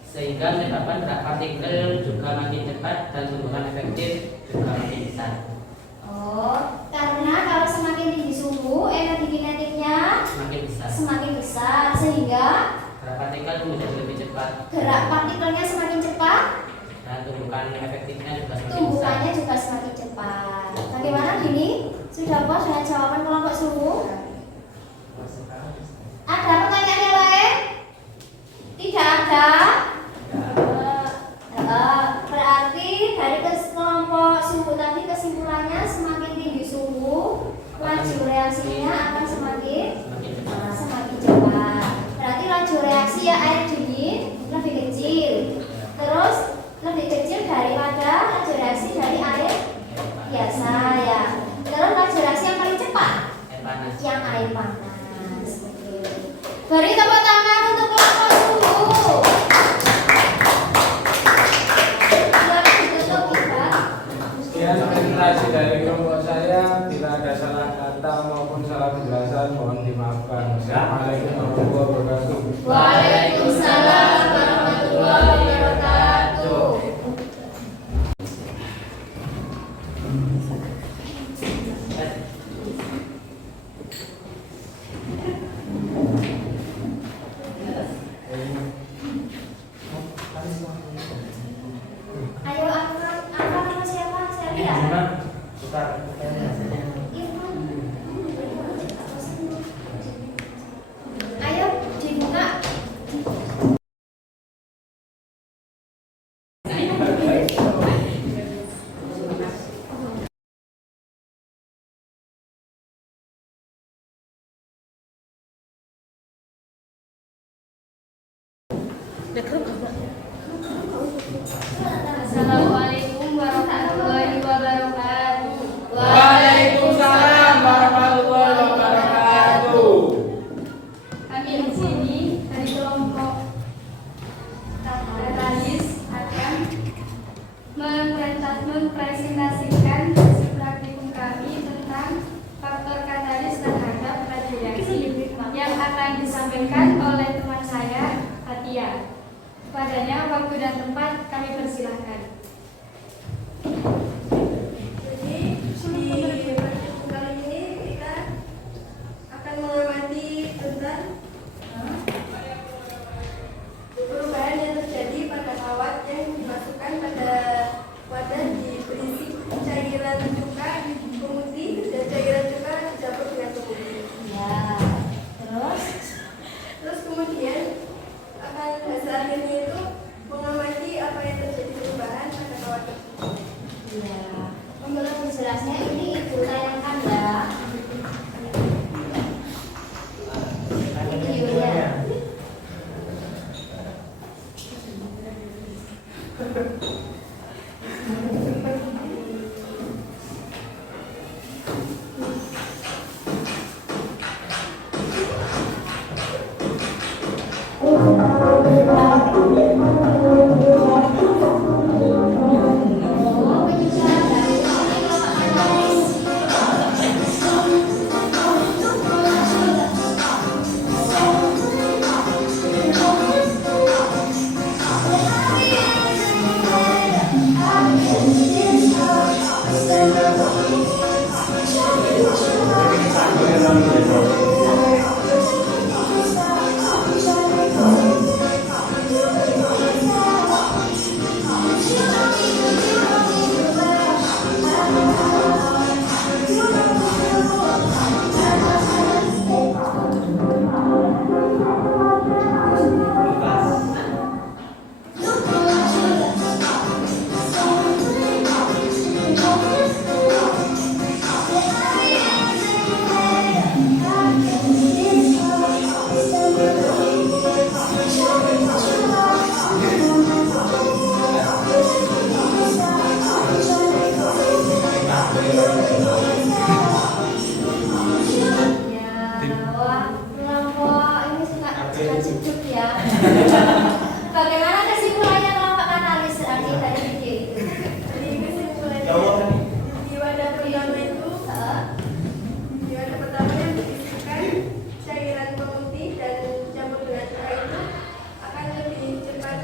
sehingga menyebabkan gerak partikel juga makin cepat dan tumbuhan efektif juga makin besar. Oh, karena kalau semakin tinggi suhu, energi kinetiknya Semakin besar. semakin besar sehingga Gerak partikel menjadi lebih cepat gerak partikelnya semakin cepat, dan tumbuhan efektifnya juga semakin besar. tumbuhannya juga semakin cepat. Bagaimana Dini? Sudah puas dengan jawaban kelompok suhu? Ada pertanyaan yang lain? Tidak ada? Berarti dari kelompok suhu tadi kesimpulannya semakin tinggi suhu, laju reaksinya akan semakin Semakin cepat. cepat. Berarti laju reaksi ya air dingin lebih kecil. Terus lebih kecil daripada laju reaksi dari air biasa ya. Terus laju reaksi yang paling cepat Air panas. yang air panas. Oke. Beri tepuk tangan untuk kelompok suhu. Silakan ditutup Iqbal. Sekian presentasi dari kelompok saya. Bila ada salah kata maupun salah penjelasan mohon dimaafkan. Assalamualaikum warahmatullahi wabarakatuh. Waalaikumsalam warahmatullahi wabarakatuh. Ayo apa nama siapa? Saya lihat. Irfan. Ayo dibuka. Assalamualaikum warahmatullahi wabarakatuh. Waalaikumsalam warahmatullahi wabarakatuh. Kami di sini dari kelompok Katalis akan mempresentasikan hasil praktikum kami tentang faktor katalis terhadap laju reaksi yang akan disampaikan oleh teman saya, Fatia. Padanya waktu dan tempat kami persilahkan. Jadi di praktikum kali ini kita akan mengamati tentang perubahan yang terjadi pada kawat yang dimasukkan pada wadah berisi cairan cuka pemutih dan cairan cuka dicampur dengan pemutih. Ya. Terus kemudian akan hasil akhirnya itu mengamati apa yang terjadi perubahan pada kawat tersebut. Ya. Untuk lebih jelasnya ini Ibu tayangkan ya. Videonya. Oh, penjelasan dari kelompok analis. jeduk ya. Bagaimana kesimpulannya kelompok analis arti dari video itu? Jadi kesimpulannya di wadah pertama itu di wadah pertama yang berisikan cairan pemutih dan campur dengan cuka itu akan lebih cepat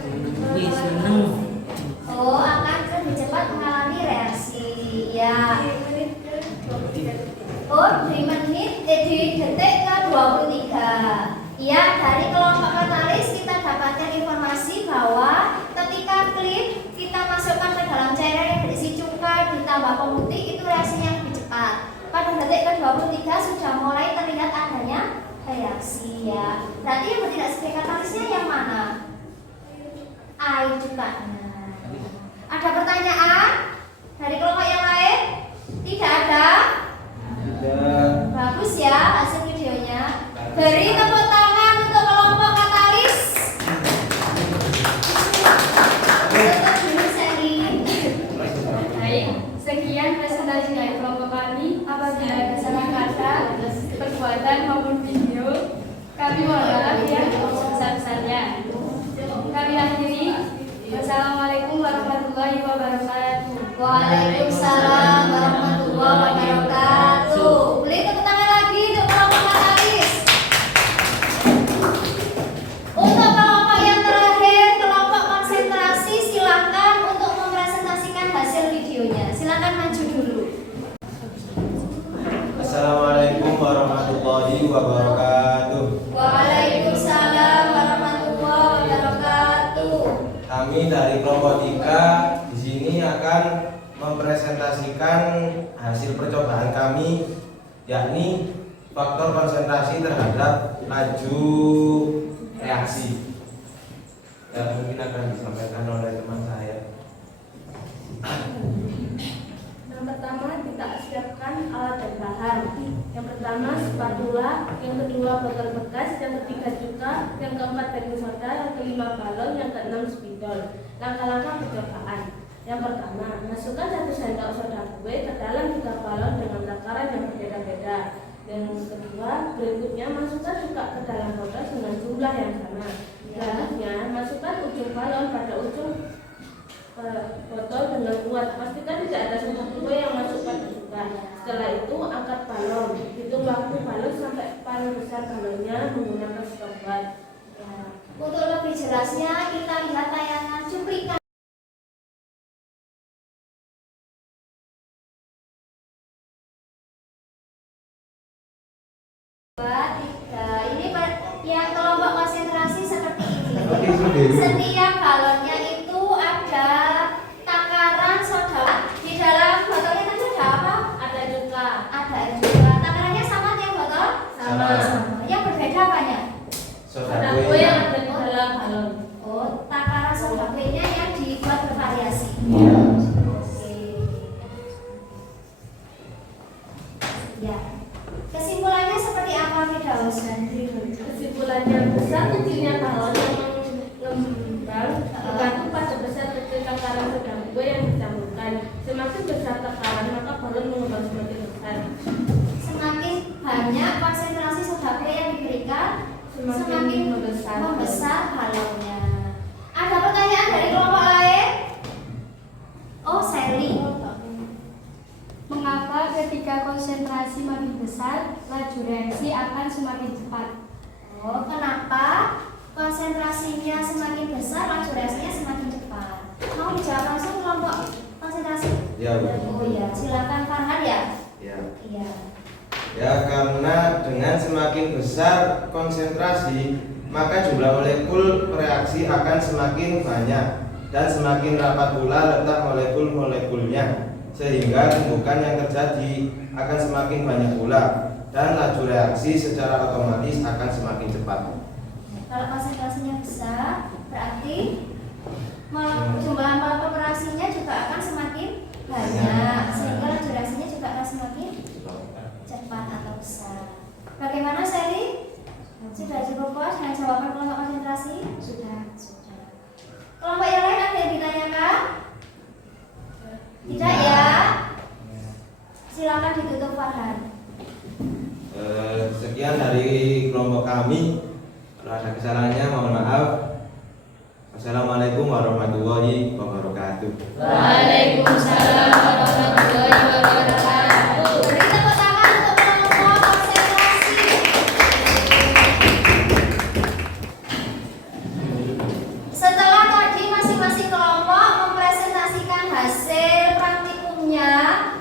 seneng. Oh, akan lebih cepat mengalami reaksi ya. di menit ke 23 detik. Oh, di detik ke 23. Ya, dari kelompok analis kita dapatkan informasi bahwa ketika klip kita masukkan ke dalam cairan yang berisi cuka ditambah pemutih itu reaksinya lebih cepat. Pada detik ke 23 sudah mulai terlihat adanya reaksi ya. Berarti yang bertindak sebagai katalisnya yang mana? Air cukanya. Ada pertanyaan dari kelompok yang lain? Tidak ada? Bagus ya hasil videonya. Beri tepuk tangan untuk kelompok katalis. Tutup dulu Sally. Baik, sekian presentasi dari kelompok kami. Apabila ada salah kata, perbuatan maupun video, kami mohon maaf ya sebesar-besarnya. Kami akhiri. Wassalamualaikum warahmatullahi wabarakatuh. Waalaikumsalam warahmatullahi wabarakatuh. Beri tepuk tangan lagi untuk kelompok katalis. Untuk kelompok yang terakhir, kelompok konsentrasi, silakan untuk mempresentasikan hasil videonya. Silakan maju dulu. Assalamualaikum warahmatullahi wabarakatuh. Waalaikumsalam warahmatullahi wabarakatuh. Kami dari kelompok 3 di sini akan mempresentasikan hasil percobaan kami, yakni faktor konsentrasi terhadap laju reaksi. Ya, mungkin akan disampaikan oleh teman saya. Yang pertama kita siapkan alat dan bahan. Yang pertama spatula, yang kedua botol bekas, yang ketiga cuka, yang keempat baking soda, yang kelima balon, yang keenam spidol. Langkah-langkah percobaan. Yang pertama, masukkan 1 sendok soda kue ke dalam 3 balon dengan takaran yang berbeda-beda. Yang kedua, berikutnya masukkan cuka ke dalam botol dengan jumlah yang sama. Selanjutnya, masukkan ujung balon pada ujung botol dengan kuat. Pastikan tidak ada soda kue yang masuk pada cuka. Setelah itu, angkat balon. Hitung waktu balon sampai paling besar balonnya menggunakan stopwatch. Untuk lebih jelasnya kita lihat tayangan cuplikan. Ini yang kelompok konsentrasi seperti ini. Setiap balonnya itu ada takaran soda. Di dalam botolnya tadi ada apa? Ada cuka. Ada cuka. Takarannya sama tiap botol? Sama. Yang berbeda apanya? Soda Kue kue. yang ada di dalam balon. Oh, takaran soda kuenya yang dibuat bervariasi. Iya. Oke. Ya. Kesimpulannya seperti apa Firdaus dan Ridho? Kesimpulannya, besar kecilnya balon yang mengembang tergantung pada besar kecil takaran soda kue yang dicampurkan. Semakin besar takaran, maka balon mengembang semakin besar. Semakin banyak konsentrasi soda kue yang diberikan, semakin membesar balonnya. Ada pertanyaan dari kelompok lain? Oh, Sally. Mengapa ketika konsentrasi makin besar, laju reaksi akan semakin cepat? Oh, kenapa konsentrasinya semakin besar, laju reaksinya semakin cepat? Mau dijawab langsung kelompok konsentrasi? Ya, Bu. Oh iya, silakan Farhan ya. Ya. Iya. Ya, karena dengan semakin besar konsentrasi, maka jumlah molekul reaksi akan semakin banyak dan semakin rapat pula letak molekul-molekulnya, sehingga tumbukan yang terjadi akan semakin banyak pula dan laju reaksi secara otomatis akan semakin cepat. Kalau konsentrasinya besar, berarti jumlah molekul reaksinya juga akan semakin banyak, sehingga laju reaksinya juga akan semakin cepat atau besar. Bagaimana Sally? Sudah cukup puas dengan jawaban kelompok konsentrasi? Sudah. Kelompok yang lain ada yang ditanyakan? Tidak ya? Silakan ditutup Farhan. Sekian dari kelompok kami. Kalau ada kesalahannya mohon maaf. Wassalamualaikum warahmatullahi wabarakatuh. Waalaikumsalam warahmatullahi wabarakatuh. Beri tepuk tangan untuk kelompok konsentrasi. Setelah tadi masing-masing kelompok mempresentasikan hasil praktikumnya,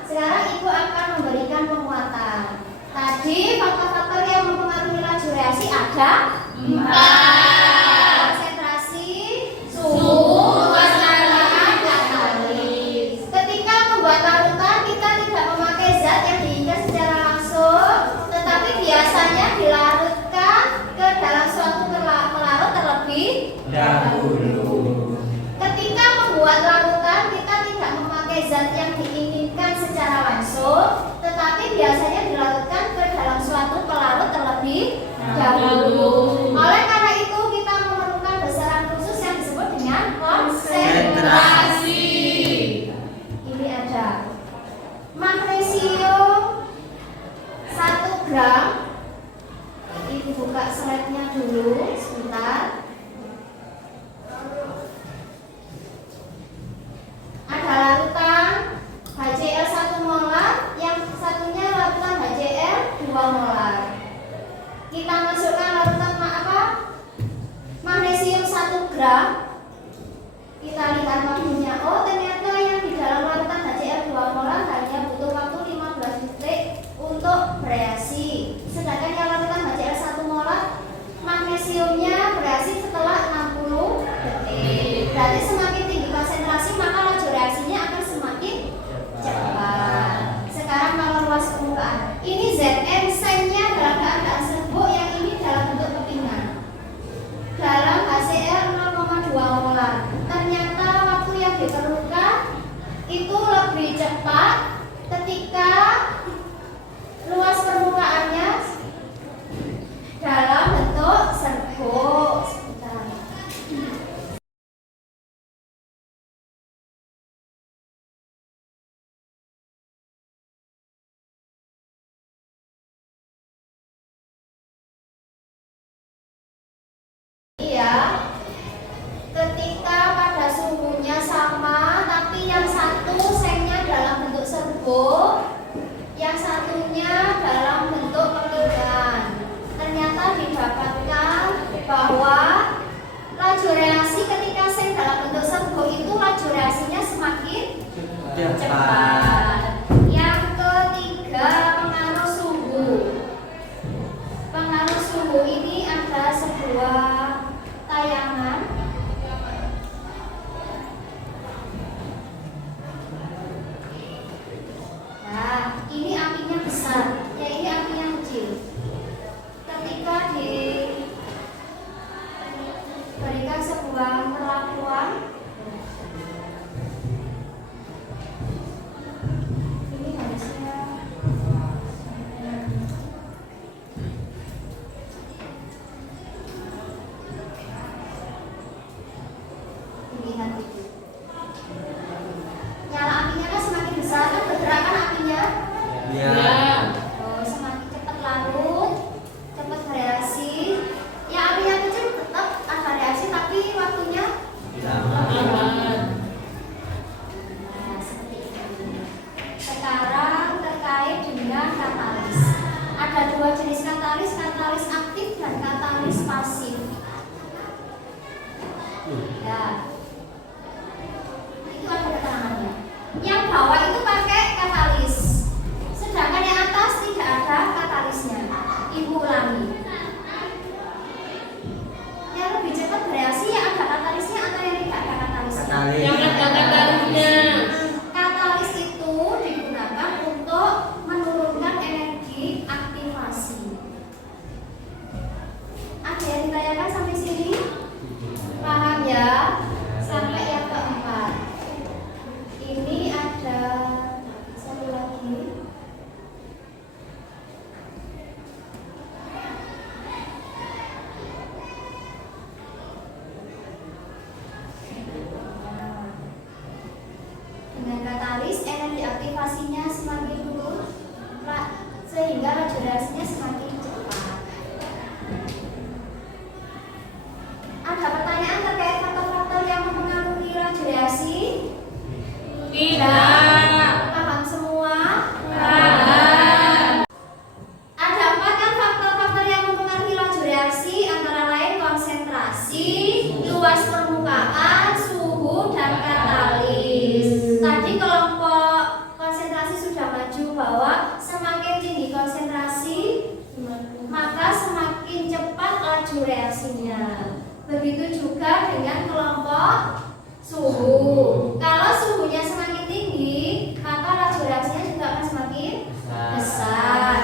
sekarang Ibu akan memberikan penguatan. Tadi faktor-faktor yang mempengaruhi laju reaksi ada 4. Ketika membuat larutan, kita tidak memakai zat yang diinginkan secara langsung, tetapi biasanya dilarutkan ke dalam suatu pelarut terlebih dahulu. Oleh karena itu, kita memerlukan besaran khusus yang disebut dengan konsentrasi. Ini ada magnesium 1 gram. Ini dibuka slide-nya dulu, sebentar. Ada larutan HCl 1 molar, yang satunya larutan HCl 2 molar. Kita masukkan larutan magnesium 1 gram. Kita lihat waktunya. Oh, ternyata yang di dalam larutan HCl 2 molar hanya butuh waktu 15 detik untuk bereaksi. Sedangkan yang larutan HCl 1 molar, magnesiumnya bereaksi setelah 60 detik. Berarti semakin tinggi konsentrasi, maka laju reaksinya akan semakin cepat. Sekarang kalau luas permukaan, ini Zn sennya dalam keadaan serbuk, yang ini dalam bentuk kepingan. Dalam HCl 0,2 molar. Ternyata waktu yang diperlukan itu lebih cepat ketika luas permukaannya dalam bentuk serbuk. Iya, ketika pada suhunya sama, tapi yang satu sennya dalam bentuk serbuk, yang satunya dalam bentuk kepingan. Ternyata didapatkan bahwa laju reaksi ketika sen dalam bentuk serbuk itu laju reaksinya semakin cepat. Yang ketiga, pengaruh suhu. Pengaruh suhu ini ada sebuah tayangan. Nah, ini apinya besar, ya ini apinya kecil. Ketika diberikan sebuah perlakuan, ini harusnya lihat itu. Nyala apinya kan semakin besar, kan bergerakan apinya. Oh, semakin cepat larut, cepat bereaksi. Ya, apinya kecil tetap ada reaksi, tapi waktunya lambat. Nah, seperti itu. Sekarang terkait dengan katalis. Ada 2 jenis katalis, katalis aktif dan katalis pasif. Ya. Itu ada keterangannya. Yang bawah itu pakai katalis, sedangkan yang atas tidak ada katalisnya. Ibu ulangi. Yang lebih cepat bereaksi yang ada katalisnya atau yang tidak ada katalisnya? Yang ada katalisnya. Katalis itu digunakan untuk menurunkan energi aktivasi. Ada yang ditanyakan sampai sini? Paham ya? Sampai yang keempat. Ini ada satu lagi. Dengan katalis, energi aktivasinya semakin turun, sehingga laju reaksinya semakin cepat. laju reaksinya. Begitu juga dengan kelompok suhu. Kalau suhunya semakin tinggi, maka laju reaksinya juga akan semakin besar.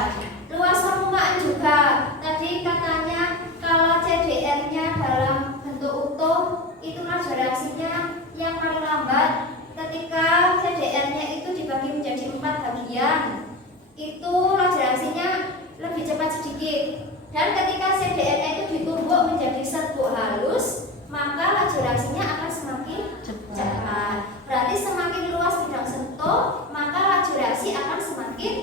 Luas permukaan juga. Tadi katanya kalau CDR-nya dalam bentuk utuh, itu laju reaksinya yang paling lambat. Ketika CDR-nya itu dibagi menjadi 4 bagian, itu laju reaksinya lebih cepat sedikit. Dan ketika CDR-nya itu ditumbuk menjadi serbuk halus, maka laju reaksinya akan semakin cepat. Berarti semakin luas bidang sentuh, maka laju reaksi akan semakin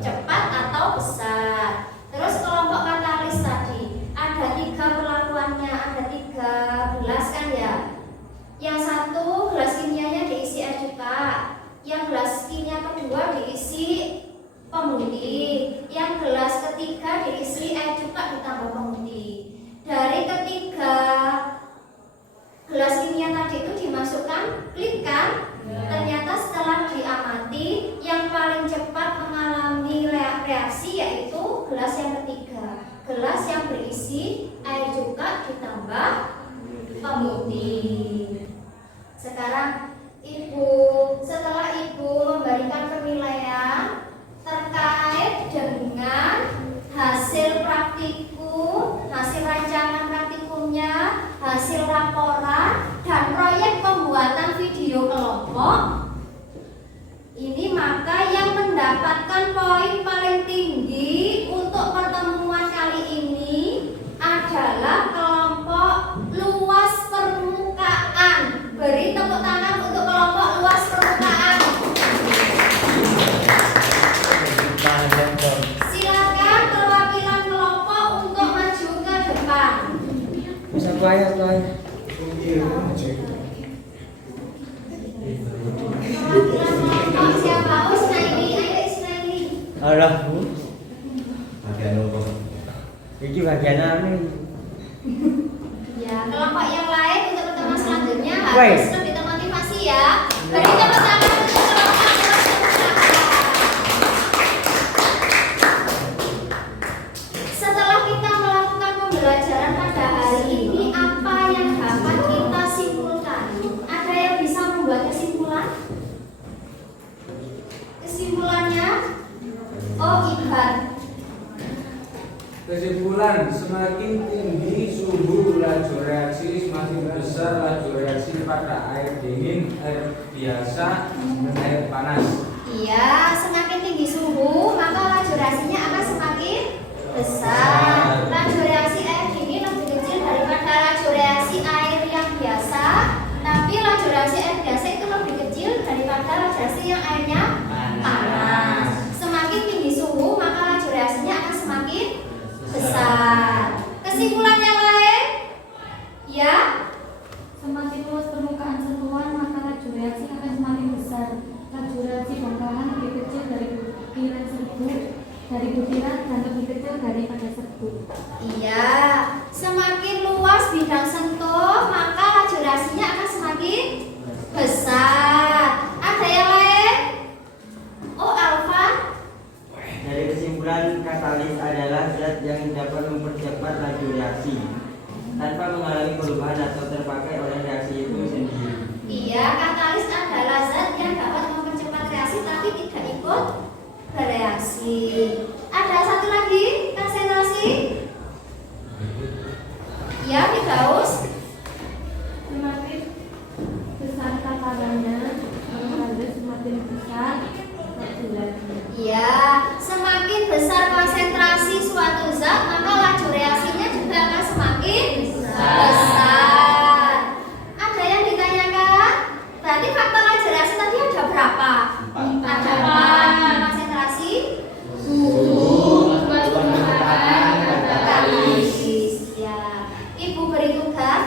cepat atau besar. Terus kelompok katalis tadi ada 3 perlakuannya, ada 3 gelas kan ya. Yang satu gelas kimianya diisi air cuka, yang gelas kimia kedua diisi pemutih, yang gelas ketiga diisi air cuka ditambah pemutih. Dari ketiga gelas kimia tadi itu dimasukkan klik kan? Ternyata setelah diamati yang paling cepat mengalami reaksi yaitu gelas yang ketiga, gelas yang berisi air cuka ditambah pemutih. Sekarang setelah ibu memberikan penilaian terkait dengan hasil praktikum, hasil rancangan praktikumnya, hasil laporan, dan proyek pembuatan video kelompok ini, maka yang mendapatkan poin paling tinggi untuk pertemuan kali ini adalah kelompok luas permukaan. Beri tepuk tangan untuk kelompok luas permukaan. Silakan perwakilan kelompok untuk maju ke depan. Bisa bayar tuan. Kelompok siapa? Isnaini, ayo Isnaini. Allah bu, Bagian apa? ini bagian apa nih? Ya, kelompok yang lain untuk pertemuan selanjutnya Baik. harus lebih termotivasi ya. Beri tepuk tangan untuk kelompok luas permukaan. Setelah kita melakukan pembelajaran pada hari ini, apa yang dapat kita simpulkan? Ada yang bisa membuat kesimpulan? Kesimpulannya, oh Ibhan. Kesimpulan, semakin tinggi suhu laju reaksi, semakin besar laju reaksi pada air dingin, air biasa, dan air panas. Iya, semakin tinggi suhu, maka laju reaksinya akan semakin besar. Laju reaksi air dingin lebih kecil daripada laju reaksi air yang biasa, tapi laju reaksi air biasa itu lebih kecil daripada laju reaksi yang airnya panas. Semakin tinggi suhu, maka laju reaksinya akan semakin besar. Kesimpulan yang lain? Ya? Semakin luas permukaan sentuhan, maka laju reaksi akan semakin besar. Laju reaksi bongkahan lebih kecil dari butiran serbuk, dan lebih kecil daripada serbuk. Iya, semakin luas bidang sentuh, maka laju reaksinya akan semakin besar. Ada yang lain? Oh, Alfa? Dari kesimpulan, katalis adalah zat yang dapat mempercepat laju reaksi tanpa mengalami perubahan atau terpakai oleh reaksi itu sendiri. Iya, katalis adalah zat yang dapat mempercepat reaksi tapi tidak ikut bereaksi. Ada satu lagi, konsentrasi? Ya, Firdaus? Semakin besar takarannya, maka semakin besar laju reaksi. Ya, semakin besar konsentrasi suatu zat, maka laju reaksinya juga akan semakin besar. Ada yang ditanyakan? Berarti faktor laju reaksi tadi ada berapa? Ada 4. Konsentrasi, suhu, permukaan, katalis. Ya, Ibu beri tugas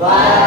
Waalaikumsalam.